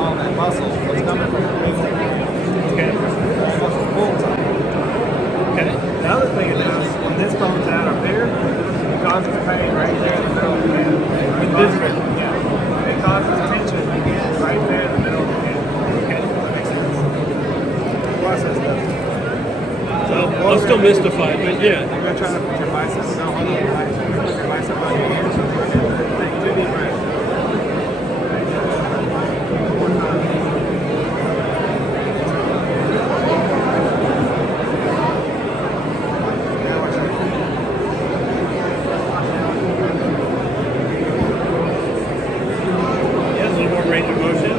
on that muscle that's coming from the rib cage. Okay. That muscle pull tight. Okay. The other thing it does, when this comes out up here, it causes pain right there in the middle of the head. It causes tension again right there in the middle of the head. Okay. That makes sense. Plus it does. So I'm still mystified, but yeah. You're going to try to put your biceps down on your bicep. Put your bicep on your ears. Take 2 deep breaths. Yeah, a little more range of motion.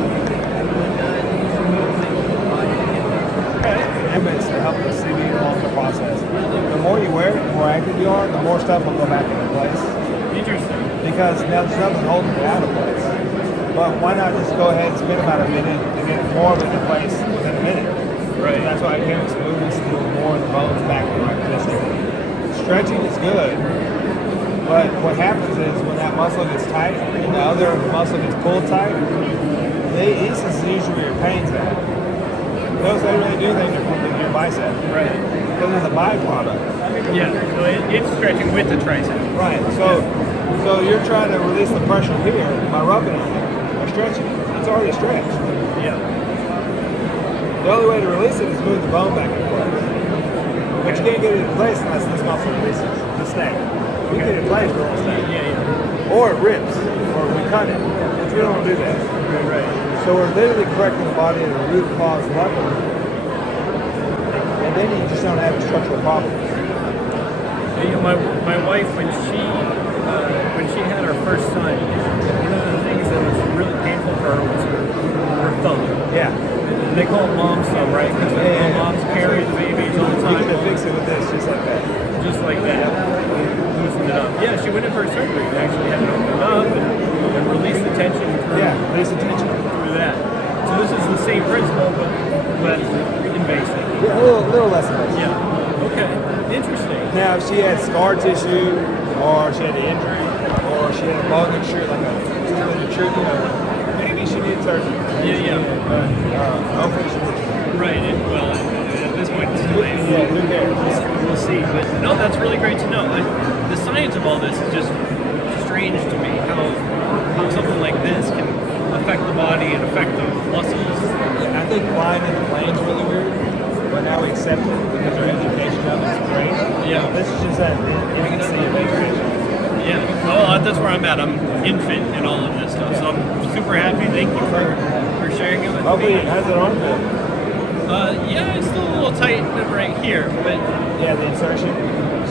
It's to help the CV along the process. The more you wear it, the more active you are, the more stuff will go back into place. Interesting. Because now there's nothing holding it out of place. But why not just go ahead and spend about a minute and get more of it in place within a minute? Right. And that's why PEMF movements to move more of the bones back in the right position. Stretching is good, but what happens is when that muscle gets tight and the other muscle gets pulled tight, this is usually where your pain's at. Those don't really do anything to your bicep. Right. Because it's a byproduct. Yeah, so it's stretching with the tricep. Right. So you're trying to release the pressure here by rubbing on it, by stretching it. It's already stretched. Yeah. The only way to release it is move the bone back in place. But you can't get it in place unless this muscle releases the snake. We get it in place, we won't snake. Yeah. Or it rips, or we cut it. Which we don't want to do that. Right. So we're literally correcting the body at a root cause level. And then you just don't have structural problems. My wife, when she had her first son, one of the things that was really painful for her was her thumb. Yeah. They call it mom's thumb, right? Because moms carry the babies all the time. You can fix it with this, just like that. Just like that. Loosen it up. Yeah, she went in for surgery and actually had it opened up and release the tension through, release the tension through that. So this is the same principle, but less invasive. Yeah, a little less invasive. Yeah. Okay. Interesting. Now, if she had scar tissue, or she had an injury, or she had a bug intrusion, like a tooth intrusion, maybe she needs surgery. Yeah. Hopefully she needs. Right. Well, at this point, it's too late. Yeah, who cares? We'll see. But no, that's really great to know. The science of all this is just strange to me. How something like this can affect the body and affect the muscles. I think flying in the plane's really weird, but now we accept it because our education of it's great. Yeah. This is just that infancy of education. Yeah. Well, that's where I'm at. I'm infant in all of this stuff, so I'm super happy. Thank you for sharing it with Hopefully, me. how's it arm feel? Yeah, it's still a little tight right here, but yeah, the insertion.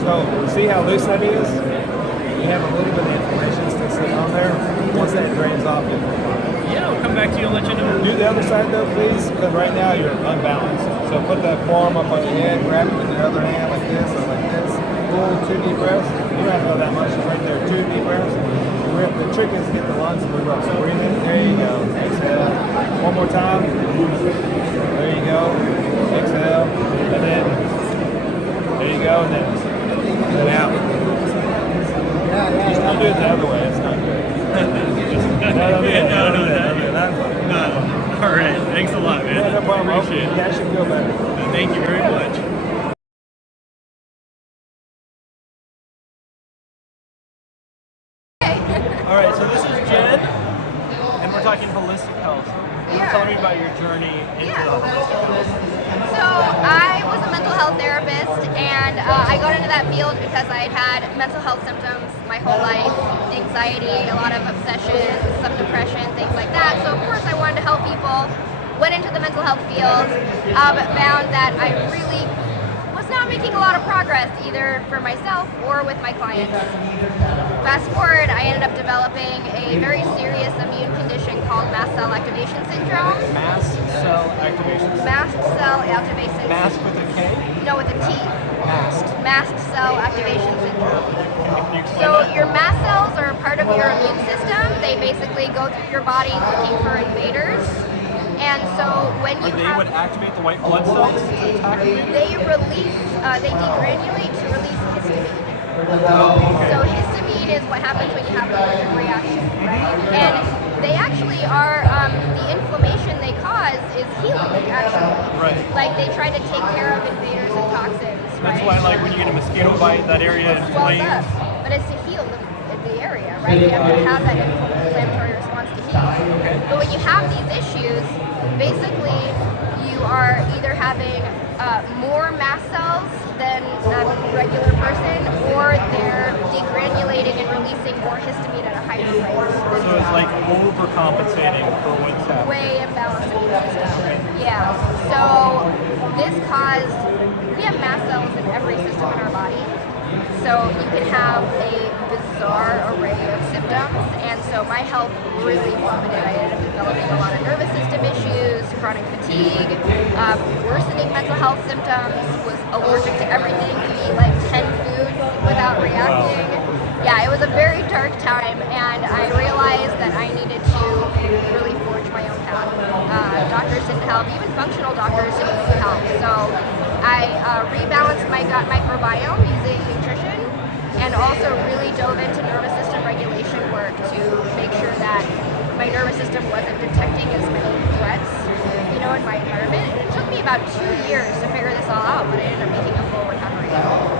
So see how loose that is? You have a little bit of inflammation still sitting on there. Once that drains off, you'll feel fine. Yeah, I'll come back to you and let you know. Do the other side though, please, because right now you're unbalanced. So put that forearm up on your head, grab it with your other hand like this or like this. Pull 2 deep breaths. You don't have to go that much. It's right there. 2 deep breaths. The trick is to get the lungs to move up. So breathe in. There you go. Exhale. One more time. There you go. Exhale. And then there you go. And then out. Just don't do it the other way. It's not good. No. All right. Thanks a lot, man. Yeah, no problem. Appreciate it. Yeah, I should feel better. Thank you very much. All right, so this is Jen, and we're talking holistic health. Tell me about your journey into the holistic health. So I was a mental health therapist, and I got into that field because I had mental health symptoms my whole life, anxiety, a lot of obsession, some depression, things like that. So of course I wanted to help people, went into the mental health field, but found that I really was was not making a lot of progress either for myself or with my clients. Fast forward, I ended up developing a very serious immune condition called mast cell activation syndrome. Mast cell activation. Mast cell activation. Mast with a K? No, with a T. Mast. Mast cell activation syndrome. Can you explain So that? your mast cells are part of your immune system. They basically go through your body looking for invaders. And so when you They would activate the white blood cells to attack you? they release, they degranulate to release histamine. So histamine is what happens when you have an allergic reaction, right? And they actually are, the inflammation they cause is healing, actually. Right. Like they try to take care of invaders and toxins, That's right? why, like, when you get a mosquito bite, that area Swells inflames. up, but it's to heal the area, right? You have to have that inflammatory response to heal. But when you have these issues, basically you are either having more mast cells than a regular person, or they're degranulating and releasing more histamine at a higher rate. So it's like overcompensating for what's happening. Way imbalanced immune system. Yeah. So this caused, we have mast cells in every system in our body. So you can have a bizarre array of symptoms, and so my health really plummeted. I ended up developing a lot of nervous system issues, chronic fatigue, worsening mental health symptoms, was allergic to everything, could eat like 10 foods without reacting. Yeah, it was a very dark time, and I realized that I needed to really forge my own path. Doctors didn't help, even functional doctors didn't help. So I rebalanced my gut microbiome using nutrition, and also really dove into nervous system regulation work to make sure that my nervous system wasn't detecting as many threats, in my environment. And it took me about 2 years to figure this all out, but I ended up making a full recovery.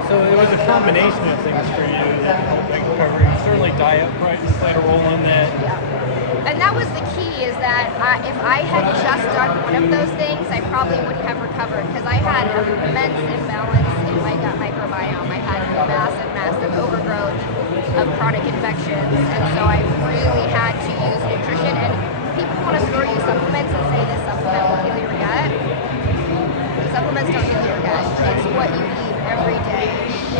So it was a combination of things for you that helped make recovery. Certainly diet played a role in that. Yeah. And that was the key, is that if I had just done one of those things, I probably wouldn't have recovered, because I had immense imbalance in my gut microbiome. I had massive overgrowth of chronic infections, and so I really had to use nutrition. And people want to throw you supplements and say this supplement will heal your gut. Supplements don't heal your gut. It's what you eat every day,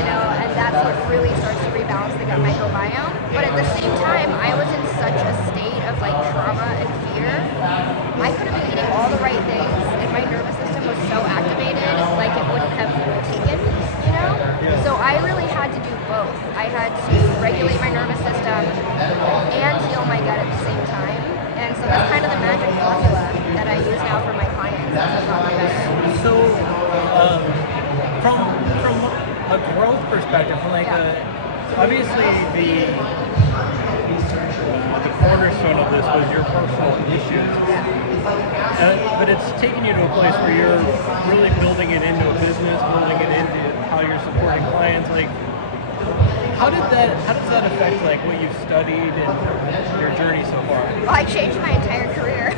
and that's what really starts to rebalance the gut microbiome. But at the same time, I was in such a state of like trauma and fear. I could have been eating all the right things, and my nervous system was so activated, like it wouldn't have taken, So I really had to do both. I had to regulate my nervous system and heal my gut at the same time. And so that's kind of the magic formula that I use now for my clients. So, from a growth perspective, from obviously the cornerstone of this was your personal issues, but it's taken you to a place where you're really building it into a business, building it into how you're supporting clients. Like, how does that affect like what you've studied and your journey so far? Well, I changed my entire career.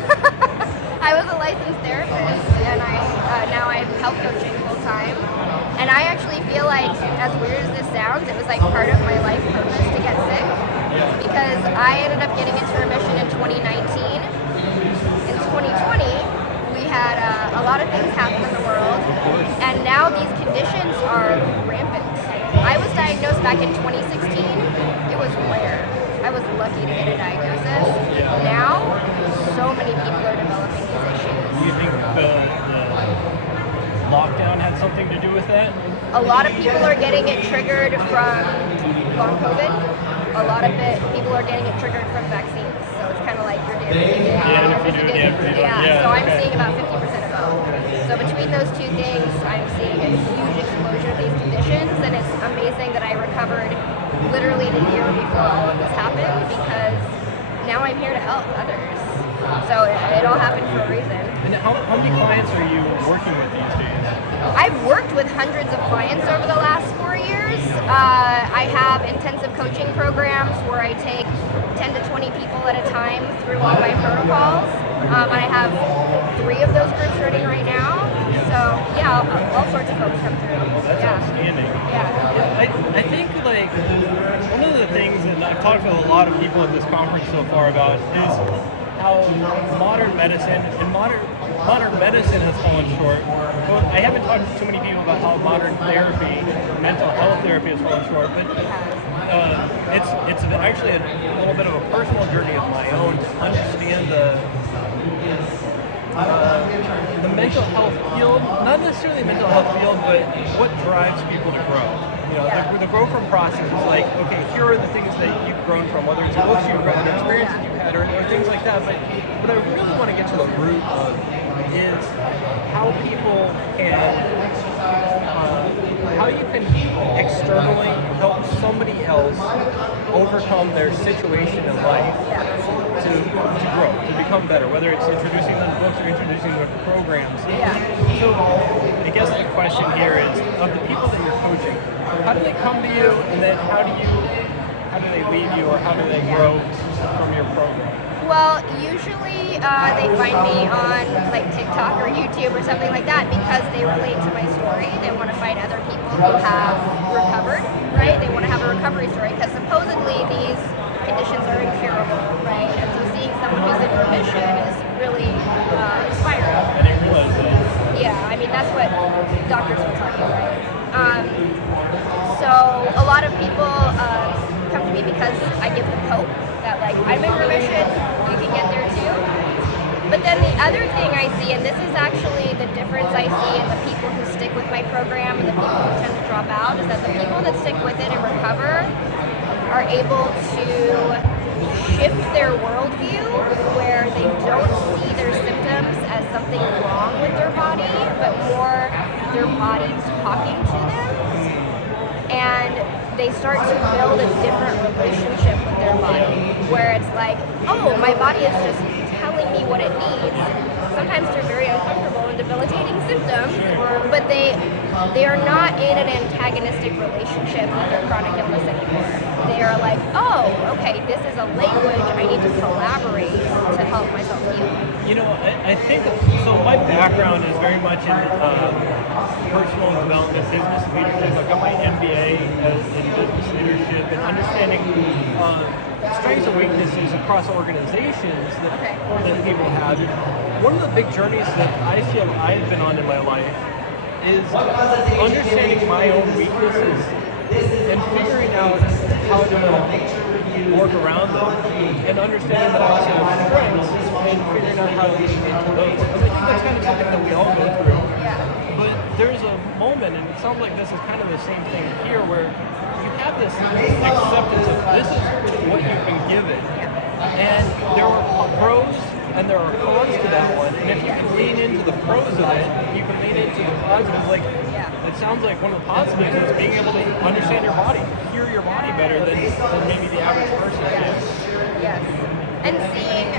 I was a licensed therapist, and now I'm health coaching full time. And I actually feel like, as weird as this sounds, it was like part of my life purpose to get sick, because I ended up getting into remission in 2019. In 2020, we had a lot of things happen in the world, and now these conditions are rampant. I was diagnosed back in 2016. It was rare. I was lucky to get a diagnosis. Now, so many people are developing these issues. Do you think the lockdown had something to do with that? A lot of people are getting it triggered from long COVID. A lot of people are getting it triggered from vaccines. So it's kind of like you're damaging it. Yeah, and if you do, So I'm seeing about 50% of both. So between those two things, I'm seeing a huge explosion of these conditions, and it's amazing that I recovered literally the year before all of this happened, because now I'm here to help others. So it all happened for a reason. And how many clients are you working with these days? I've worked with hundreds of clients over the last 4 years. I have intensive coaching programs where I take 10 to 20 people at a time through all my protocols. I have 3 of those groups running right now. So yeah, all sorts of folks come through. That's outstanding. Yeah. I think like one of the things, and I've talked to a lot of people at this conference so far about, is how modern medicine has fallen short. Well, I haven't talked to too many people about how modern therapy, mental health therapy has fallen short, but it's actually a little bit of a personal journey of my own to understand the mental health field, not necessarily mental health field, but what drives people to grow. You know, the grow from process is like, okay, here are the things that you've grown from, whether it's books you've read, or experiences you've had, or things like that. But what I really want to get to the root of is how people can, how you can externally help somebody else overcome their situation in life to grow, to become better, whether it's introducing them to books or introducing them to programs. So I guess the question here is, of the people that you're coaching, how do they come to you, and then how do they leave you, or how do they grow from your program? Well, usually they find me on like TikTok or YouTube or something like that because they relate to my story. They want to find other people who have recovered, right? They want to have a recovery story because supposedly these conditions are incurable, right? And so seeing someone who's in remission is really inspiring. I didn't realize that. Yeah, I mean, that's what doctors will tell you, right? So a lot of people come to me because I give them hope that, like, I'm in remission, you can get there too. But then the other thing I see, and this is actually the difference I see in the people who stick with my program and the people who tend to drop out, is that the people that stick with it and recover are able to shift their worldview where they don't see their symptoms as something wrong with their body, but more their body's talking to them. And they start to build a different relationship with their body, where it's like, oh, my body is just telling me what it needs. Sometimes they're very uncomfortable and debilitating symptoms, but they are not in an antagonistic relationship with their chronic illness anymore. They are like, oh, okay, this is a language, I need to collaborate to help myself heal. You know, I think, so my background is very much in personal development, business leadership. I got my MBA in business leadership and understanding strengths and weaknesses across organizations that people have. One of the big journeys that I feel I've been on in my life is understanding my own weaknesses and figuring out how to work around them, and understanding that I also have strengths and figuring out how to lean into those. And I think that's kind of something that we all go through. But there's a moment, and it sounds like this is kind of the same thing here, where you have this acceptance of this is what you've been given. And there are pros and there are cons to that one. And if you can lean into the pros of it, you can lean into the positives. Like, it sounds like one of the positives is being able to understand your body, hear your body better than maybe the average person can. Yes. And seeing,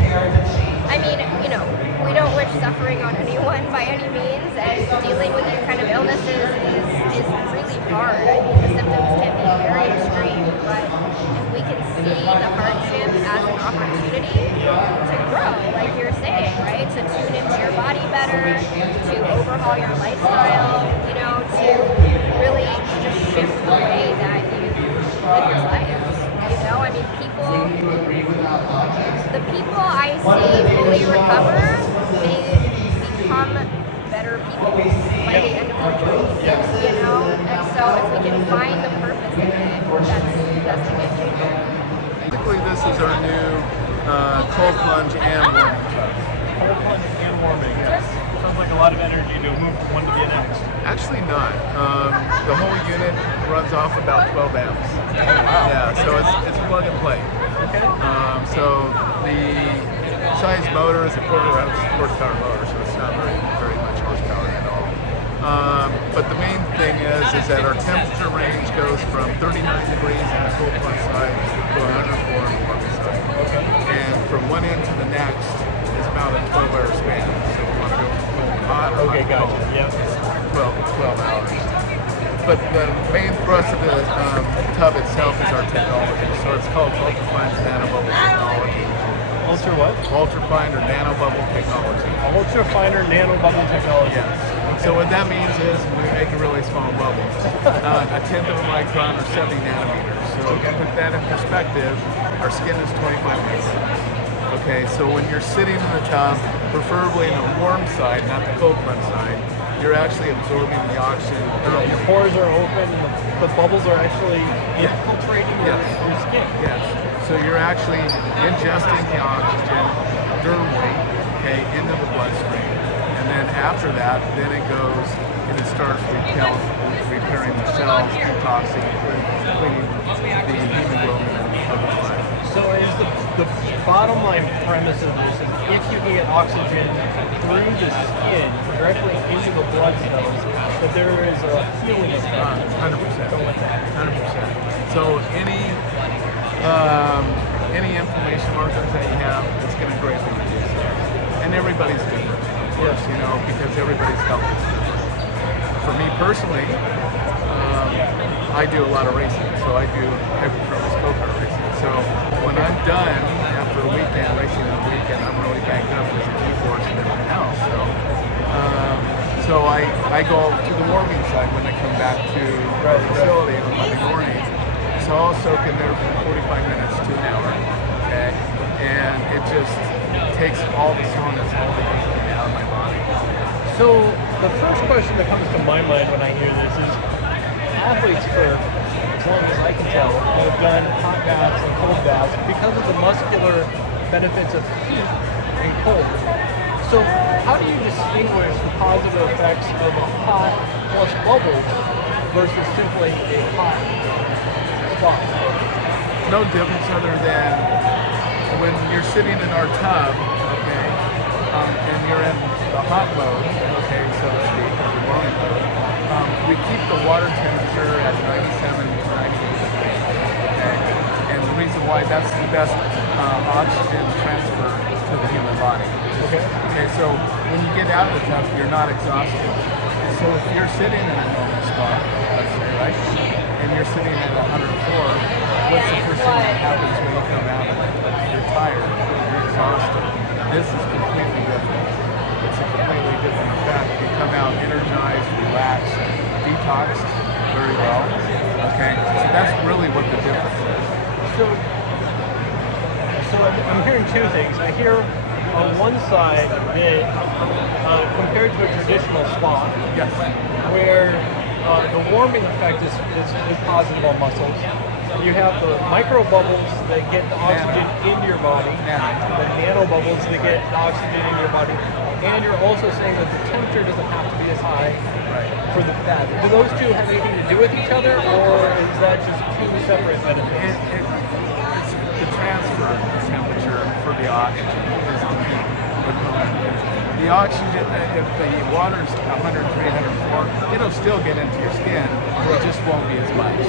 I mean, you know, we don't wish suffering on anyone by any means, and dealing with these kind of illnesses is really hard. I mean, the symptoms can be very extreme, but if we can see the hardship as an opportunity to grow, like you're saying, right? To tune into your body better, to overhaul your lifestyle, you know, to really just shift the way that you live your life. You know, I mean, the people I see fully recover, they become better people by the end of their journey. You know, and so if we can find the purpose in it, that's the game changer. Basically, this is our new cold plunge and warming tub. Cold plunge and warming. Yes. Sounds like a lot of energy to move from one to the next. Actually not. The whole unit runs off about 12 amps. Oh, wow. Yeah, so it's plug and play. Okay. So the size motor is a horsepower motor, so it's not very much horsepower at all. But the main thing is that our temperature range goes from 39 degrees on the cold plunge side to 104 on the warming side. Okay. And from one end to the next is about a 12-hour span. So we want to go cold to hot or Okay, hot to gotcha. cold. Yep. 12 hours. But the main thrust of the tub itself is our technology. So it's called ultrafine nanobubble technology. Ultra what? Ultrafine or nanobubble technology. Ultra finer nanobubble technology. Yes. So what that means is we make a really small bubble, a tenth of a micron or 70 nanometers. So to put that in perspective, our skin is 25 microns. Okay, so when you're sitting in the tub, preferably in the warm side, not the cold plunge side, you're actually absorbing the oxygen. Your pores are open, and the bubbles are actually infiltrating your skin. Yes. So you're actually ingesting the oxygen dermally, okay, into the bloodstream. And then after that, then it goes and it starts repairing the cells, detoxing, cleaning the hemoglobin of the blood. So is the bottom line premise of this is if you can get oxygen through the skin directly into the blood cells, that there is a healing effect. 100%. 100%. So any inflammation markers that you have, it's going to greatly reduce that. And everybody's different, of course, you know, because everybody's health is different. For me personally, I do a lot of racing, so I do high-performance go-kart racing. So when I'm done after a weekend, racing on a weekend, I'm really backed up with the G-force and everything else. So I go to the warming side when I come back to the facility on Monday morning. So I'll soak in there for 45 minutes to an hour, okay? And it just takes all the soreness, all the aching out of my body. So the first question that comes to my mind when I hear this is athletes, for as long as I can tell, have done hot baths and cold baths because of the muscular benefits of heat and cold. So how do you distinguish the positive effects of a hot plus bubbles versus simply a hot spot? No difference other than when you're sitting in our tub, okay, and you're in the hot mode, okay, so to speak, or the warming mode, we keep the water temperature at 97, 98 degrees, okay? And the reason why that's the best oxygen transfer to the human body. Okay, so when you get out of the tub, you're not exhausted. So if you're sitting in a normal spot, let's say, right, and you're sitting at 104, what's the first thing that happens when you come out of it? You're tired, you're exhausted. This is completely different. It's a completely different effect. You come out energized, relaxed, detoxed very well. Okay, so that's really what the difference is. So I'm hearing two things. I hear on one side that compared to a traditional spa, where the warming effect is positive on muscles, you have the micro bubbles that get the oxygen into your body, the nano bubbles that get the oxygen into your body, and you're also saying that the temperature doesn't have to be as high for the bath. Do those two have anything to do with each other, or is that just two separate benefits? It's the transfer temperature for the oxygen is the key component. The oxygen, if the water's 103, 104, it'll still get into your skin, it just won't be as much,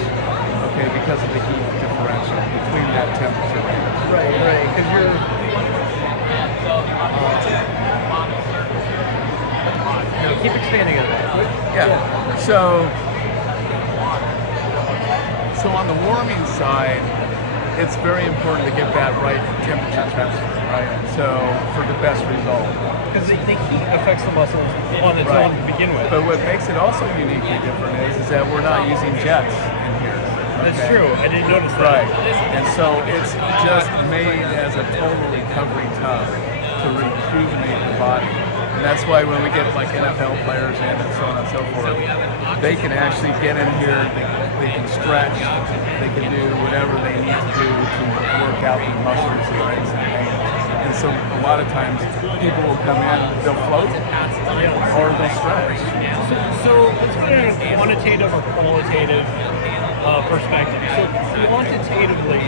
okay, because of the heat differential between that temperature range. Right, because you're... keep expanding on that. Yeah, so on the warming side, it's very important to get that right temperature transfer, right? So for the best result. Because the heat affects the muscles on its own to begin with. But what makes it also uniquely different is that we're not using jets in here. That's true. I didn't notice that. Right. And so it's just made as a total recovery tub to rejuvenate the body. And that's why when we get like NFL players in and so on and so forth, they can actually get in here, they can stretch, they can do whatever they need to do to work out their muscles, their aches and pains. And so a lot of times people will come in, they'll float or they'll stretch. So let's put it in a quantitative or qualitative perspective. So quantitatively,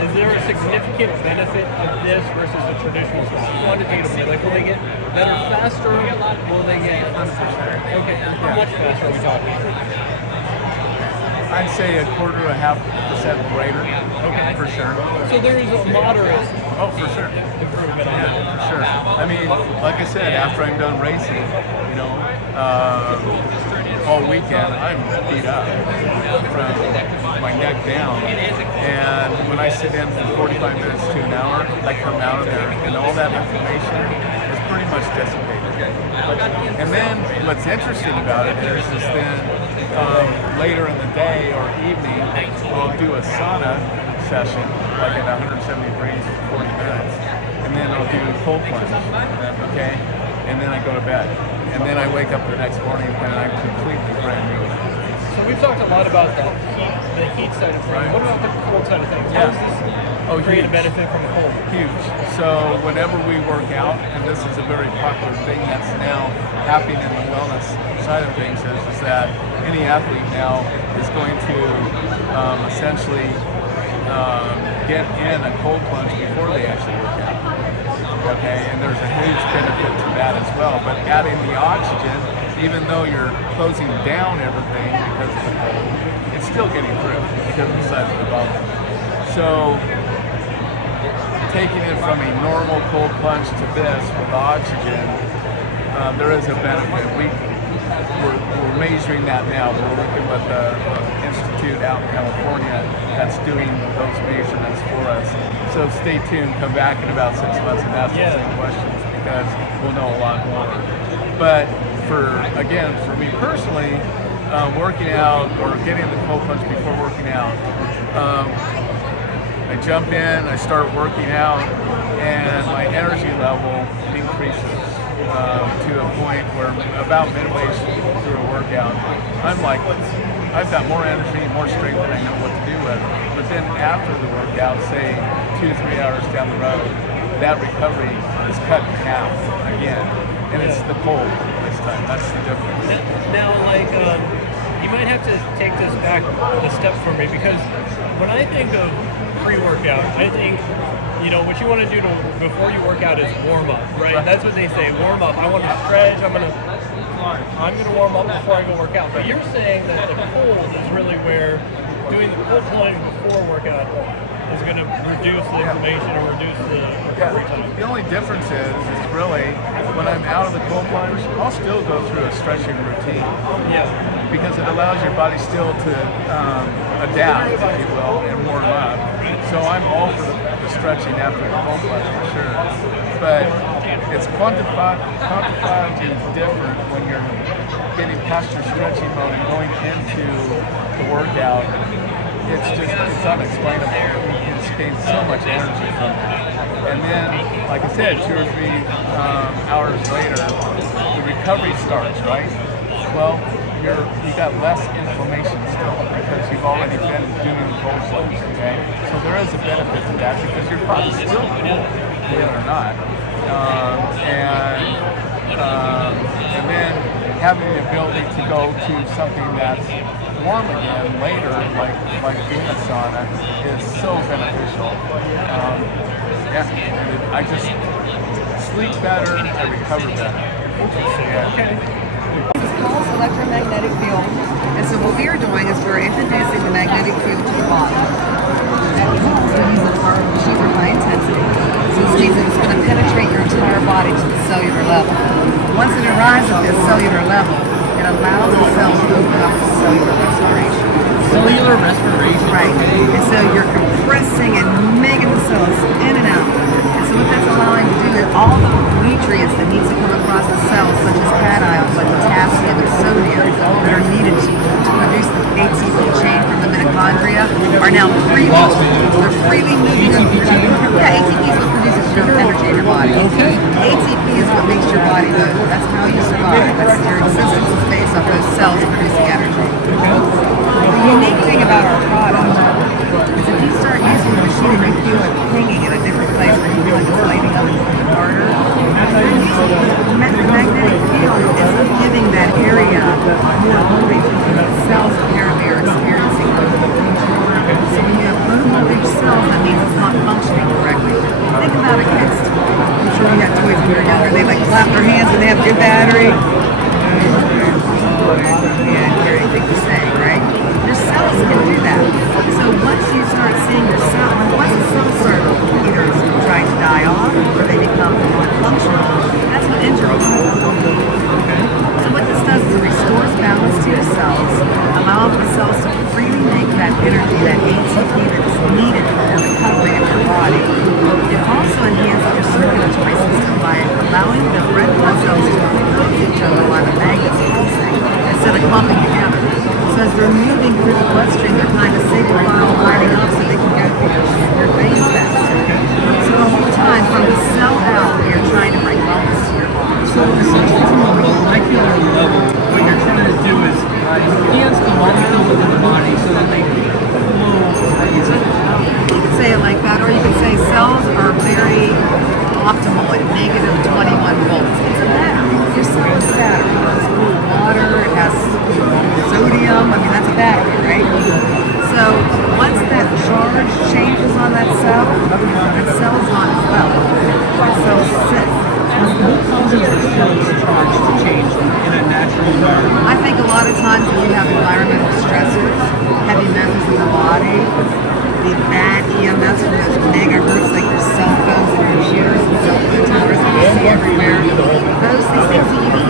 is there a significant benefit of this versus the traditional spa? Quantitatively, like will they get better faster? Will they get 100%? Okay, how much faster are we talking? I'd say a quarter to 0.5% greater. Okay, for sure. So there is a moderate. Oh, for sure. Improvement on that. For sure. I mean, like I said, after I'm done racing, you know, all weekend I'm beat up from my neck down, and when I sit in for 45 minutes to an hour, I come out of there, and all that inflammation is pretty much dissipated. And then what's interesting about it is then later in the day or evening, I'll do a sauna session, like at 170 degrees for 40 minutes. and then I'll do cold plunge, okay? And then I go to bed. And then I wake up the next morning and I'm completely brand new. So we've talked a lot about the heat side of things. Right. What about the cold side of things? Yeah. How does this create a benefit from cold? Huge. So whenever we work out, and this is a very popular thing that's now happening in the wellness side of things, is that any athlete now is going to essentially get in a cold plunge before they actually work out. Okay, and there's a huge benefit to that as well. But adding the oxygen, even though you're closing down everything because of the cold, it's still getting through because of the size of the bubble. So taking it from a normal cold plunge to this with oxygen, there is a benefit. We're measuring that now. We're working with an institute out in California that's doing those measurements for us. So stay tuned, come back in about 6 months and ask the same questions because we'll know a lot more. But for me personally, working out or getting the cold plunge before working out, I jump in, I start working out, and my energy level increases to a point where about midway through a workout, I'm like, I've got more energy, more strength than I know what to do with. But then after the workout, say 2 to 3 hours down the road, that recovery is cut in half again. And it's the cold this time. That's the difference. Now, like, you might have to take this back a step for me because when I think of pre-workout, I think, what you want to do before you work out is warm up, right? That's what they say, warm up. I want to stretch, I'm going to warm up before I go work out. But you're saying that the cold is really where doing the cold plunge before workout is going to reduce the inflammation or reduce the recovery time. The only difference is really when I'm out of the cold plunge, I'll still go through a stretching routine. Yeah. Because it allows your body still to adapt, if you will, and warm up. So I'm all for the stretching after the cold plunge for sure. But it's quantifiably different when you're getting past your stretching mode and going into the workout. It's unexplainable. You just gain so much energy from that. And then, like I said, 2 or 3 hours later, the recovery starts, right? Well, you got less inflammation still because you've already been doing the cold plunge, okay? So there is a benefit to that because your body's still cool, believe it or not. And then having the ability to go to something that's warm again later, like being a sauna, is so beneficial. I just sleep better, I recover better. Okay. It's called electromagnetic field, and so what we are doing is we're introducing the magnetic field to the body. That means we use a term super high intensity. So this means that it's going to penetrate your entire body to the cellular level. Once it arrives at this cellular level, it allows the cells to open up to cellular respiration. Cellular respiration. Right. And so you're compressing and making the cells in and out. And so what that's allowing you to do is all the nutrients that need to come across the cells, such as cations like potassium and sodium, that are needed to produce the ATP chain from the mitochondria, are now freely moving. Yeah, ATP is what produces your energy in your body. Okay. ATP is what makes your body move. That's how you survive. That's your existence is based off those cells producing energy. The unique thing about our product is if you start using the machine and you feel it pinging in a different place where you feel like it's lighting up harder, the magnetic field is giving that area more voltage because the cells apparently are experiencing low voltage. So when you have low voltage cells, that means it's not functioning correctly. Think about a kid. I'm sure you had toys when you were younger. They like clap their hands when they have good battery. And hear anything you say, right? Your cells can do that. So once you start seeing your cell, once the cells start either trying to die off or they become non-functional, that's when injury comes. So what this does is it restores balance to your cells, allows the cells to freely make that energy, that ATP that's needed for your recovery in your body. It also enhances your circulatory system by allowing the red blood cells to oppose each other while the magnets pulsing instead of clumping together. So as they're moving through the bloodstream, they're kind of single file lining up so they can go through your veins faster. So the whole time from the changes on that cell's not well. That cell's sick. What causes the cell's charge to change in a natural environment? I think a lot of times when you have environmental stressors, heavy metals in the body, the bad EMFs from those megahertz like your cell phones and computers and cell phone towers that you see everywhere, these things that you eat,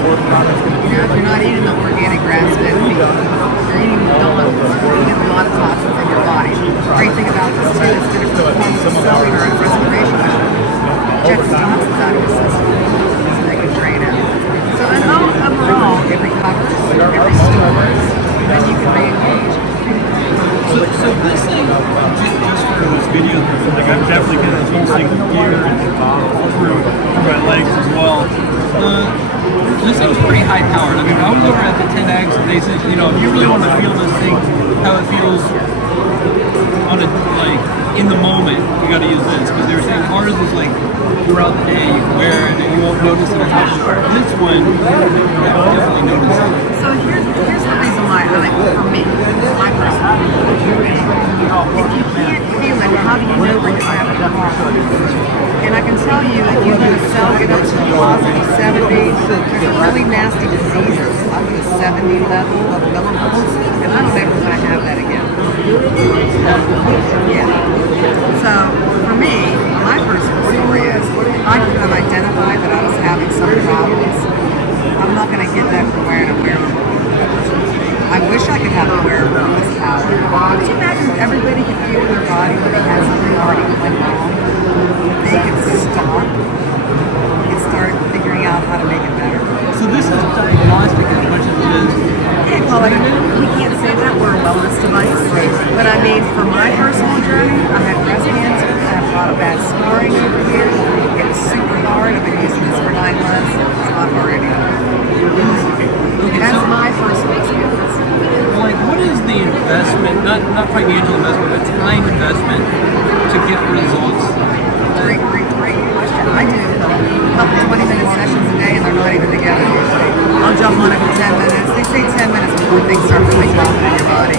if you're not eating the organic grass-fed meat, you're eating McDonald's, you get a lot of toxins in your body. The great thing about this too, it's going to perform a cellular and respiration mission, inject the toxins out of your system so they can drain out. So overall, it recovers, it restores, and then you can re-engage. So this thing, just for this video, like I'm definitely getting pulsing here and all through my legs as well. This thing's pretty high powered. I mean, I was over at the 10X and they said, you know, if you really want to feel this thing, how it feels on a, like, in the moment, you got to use this. Because they were saying ours is like throughout the day, you can wear it and you won't notice it as much. This one, you definitely notice it. So here's the reason why I like, for me, my personal opinion. If you can't feel it, how do you know where you're at? And I can tell you, if you let a cell get up to a positive 70, there's a really nasty disease up to the 70 level of millivolts, and I don't ever want to have that again. Yeah. So for me, my personal story is, if I could have identified that I was having some problems, I'm not going to get that from wearing a wearable. I wish I could have a wearable with this power. Could you imagine if everybody could feel in their body when they had something already going wrong? They could stop and start figuring out how to make it better. So this is diagnostic as much as it is. Yeah, well, we can't say that we're a wellness device, but I mean, for my personal journey, I had breast cancer, I have a lot of bad scarring over here. It was super hard. I've been using this for 9 months. It's not hard anymore. That's my personal experience. Like, what is the investment, not financial investment, but time investment to get results? Great question. I do a couple 20-minute sessions a day, and they're not even together usually. I'll jump on it for 10 minutes. They say 10 minutes before things start really dropping in your body.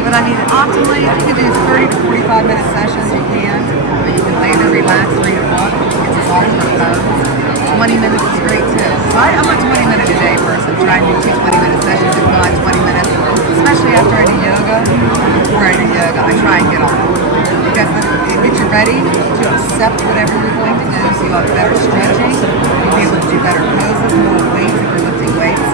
But I mean, optimally, if you can do 30 to 45-minute sessions, you can. But you can lay there, relax, read a book. It's a song for phones. 20 minutes is great too. So I'm a 20-minute a day person. Try and do 2 20-minute sessions if not 20 minutes. Especially after I do yoga. Before I do yoga, I try and get on it. Because it gets you ready to accept whatever you're going to do. So you have better stretching. You'll be able to do better poses, more weights if you're lifting weights.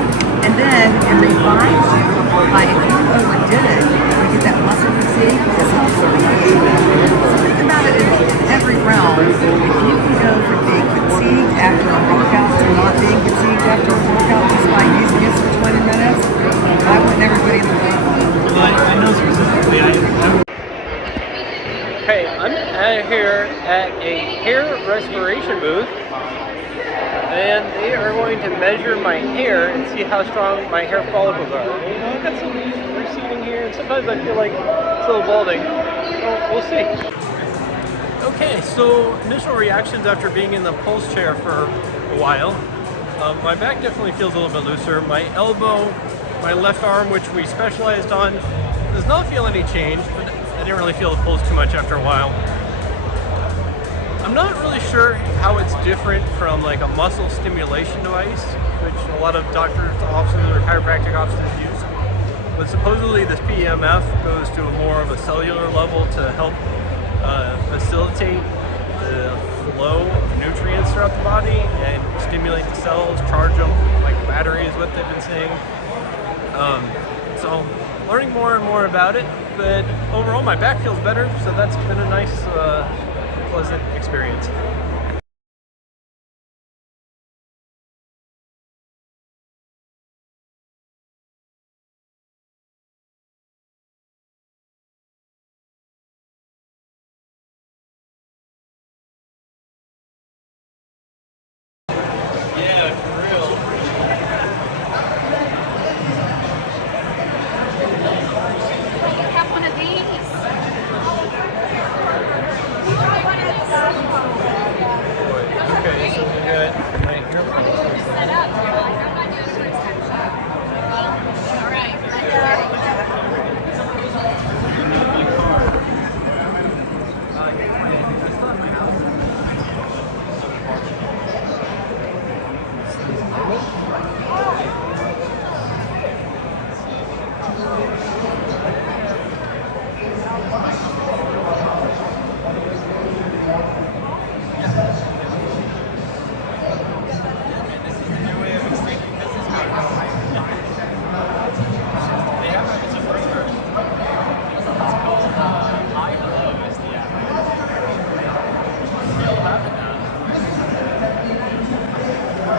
And then it revives you by, if you overdid it, you get that muscle fatigue. This helps alleviate that. So think about it in every realm. If you can go from being fatigued after a workout to not being fatigued after a workout just by using this for 20 minutes, I want everybody in the world. Well, I know specifically, Okay, I'm here at a hair restoration booth, and they are going to measure my hair and see how strong my hair follicles are. You know, I've got some receding here, and sometimes I feel like it's a little balding. So we'll see. Okay, so initial reactions after being in the pulse chair for a while. My back definitely feels a little bit looser. My elbow, my left arm, which we specialized on, does not feel any change, but I didn't really feel the pulse too much after a while. I'm not really sure how it's different from like a muscle stimulation device, which a lot of doctors' offices or chiropractic offices use. But supposedly this PEMF goes to a more of a cellular level to help facilitate the flow of nutrients throughout the body and stimulate the cells, charge them like a battery is what they've been saying. So learning more and more about it, but overall my back feels better, so that's been a nice pleasant experience. Yeah, for real. Have one of these.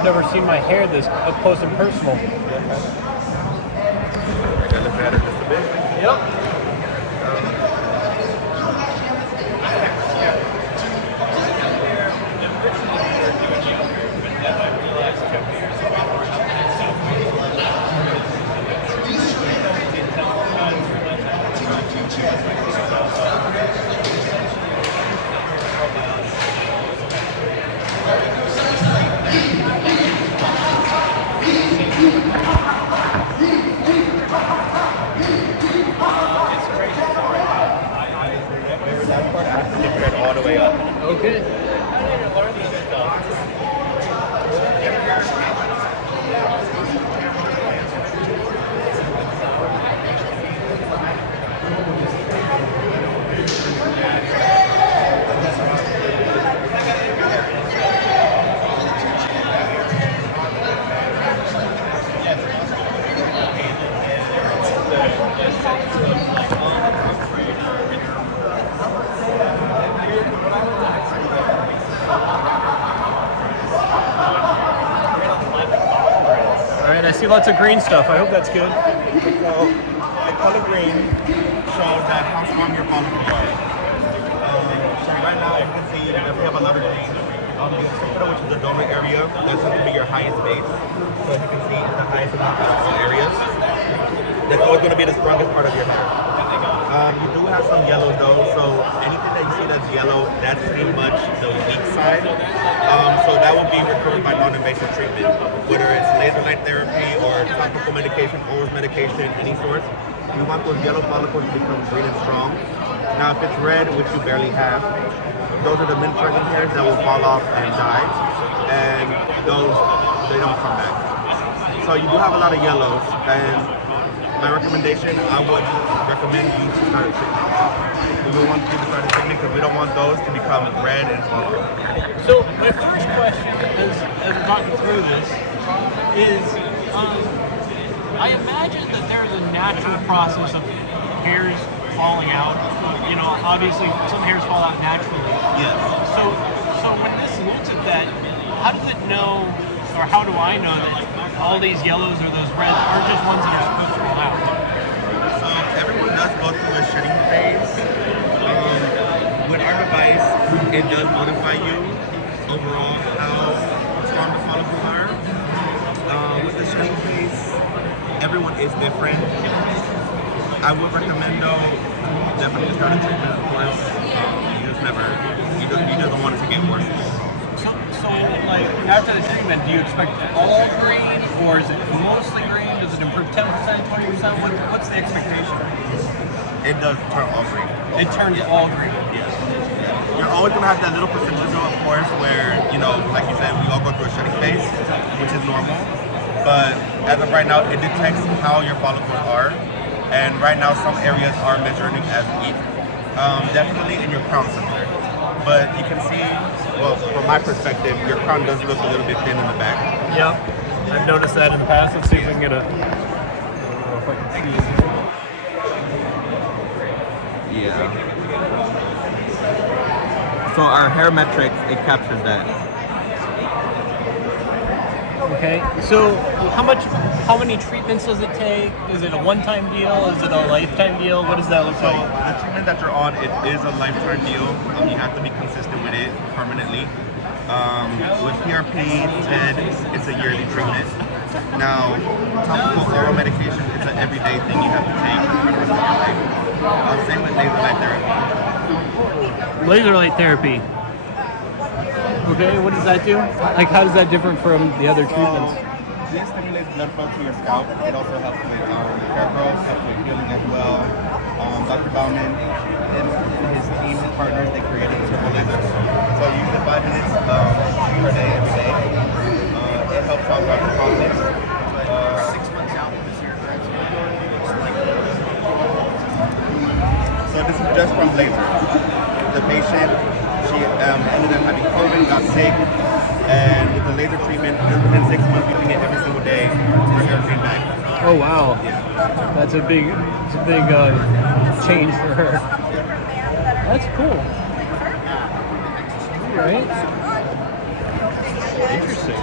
never seen my hair this up close and personal. I got the batter just a bit. Yep. All the way up. Okay. I see lots of green stuff. I hope that's good. So the color green shows that how strong your follicles are. So right now you can see that we have a lot of green. Which is the donor area. That's going to be your highest base. So as you can see, it's the highest amount of all areas. That's always going to be the strongest part of your hair. You do have some yellow though, so anything that you see that's yellow, that's pretty much the weak side. So that will be recovered by non-invasive treatment, whether it's laser light therapy or topical medication, oral medication, any sort. You want those yellow follicles to become green and strong. Now if it's red, which you barely have, those are the mid-triggering hairs that will fall off and die, and those, they don't come back. So you do have a lot of yellows, and my recommendation, I would recommend you to start a treatment. We don't want you to start a treatment because we don't want those to become red and smoky. So my first question, as I've gotten through this, is I imagine that there's a natural process of hairs falling out. You know, obviously some hairs fall out naturally. Yes. So when this looks at that, how does it know, or how do I know that all these yellows or those reds are just ones that are supposed to fall out? So everyone does go through a shedding phase. With our device, it does notify you overall how strong the follicles are. With the shedding phase, everyone is different. I would recommend though, definitely start a treatment, of course. You just don't want it to get worse. So like after the treatment, do you expect all green, or is it mostly green? Does it improve 10%, 20%? What's the expectation? It does turn all green. It turns all green. Yes. You're always gonna have that little percentage, of course, where like you said, we all go through a shedding phase, which is normal. But as of right now, it detects how your follicles are, and right now some areas are measuring as weak. Definitely in your crown center. But you can see, well, from my perspective, your crown does look a little bit thin in the back. Yep, I've noticed that in the past. Let's see if we can get a. I don't know if I can see it. Yeah. So our hair metrics, it captures that. Okay, so how many treatments does it take? Is it a one-time deal? Is it a lifetime deal? What does that look So like? the treatment that you're on, it is a lifetime deal. You have to be consistent with it permanently. With PRP, TED, it's a yearly treatment. Now, topical oral medication is an everyday thing you have to take for the rest of your life. Same with laser light therapy. Laser light therapy. Okay, what does that do? Like, how does that differ from the other treatments? This stimulates blood flow to your scalp. It also helps with hair growth, helps with healing as well. Dr. Bauman and his team, his partners, they created turbo lasers. So you use it 5 minutes per day, every day. It helps out throughout the process. 6 months out this year. So this is just from laser. The patient, she ended up having COVID, got sick, and with the laser treatment, within 6 months, using it every single day, her hair came back. Oh wow, that's a big change for her. That's cool. All right. Interesting.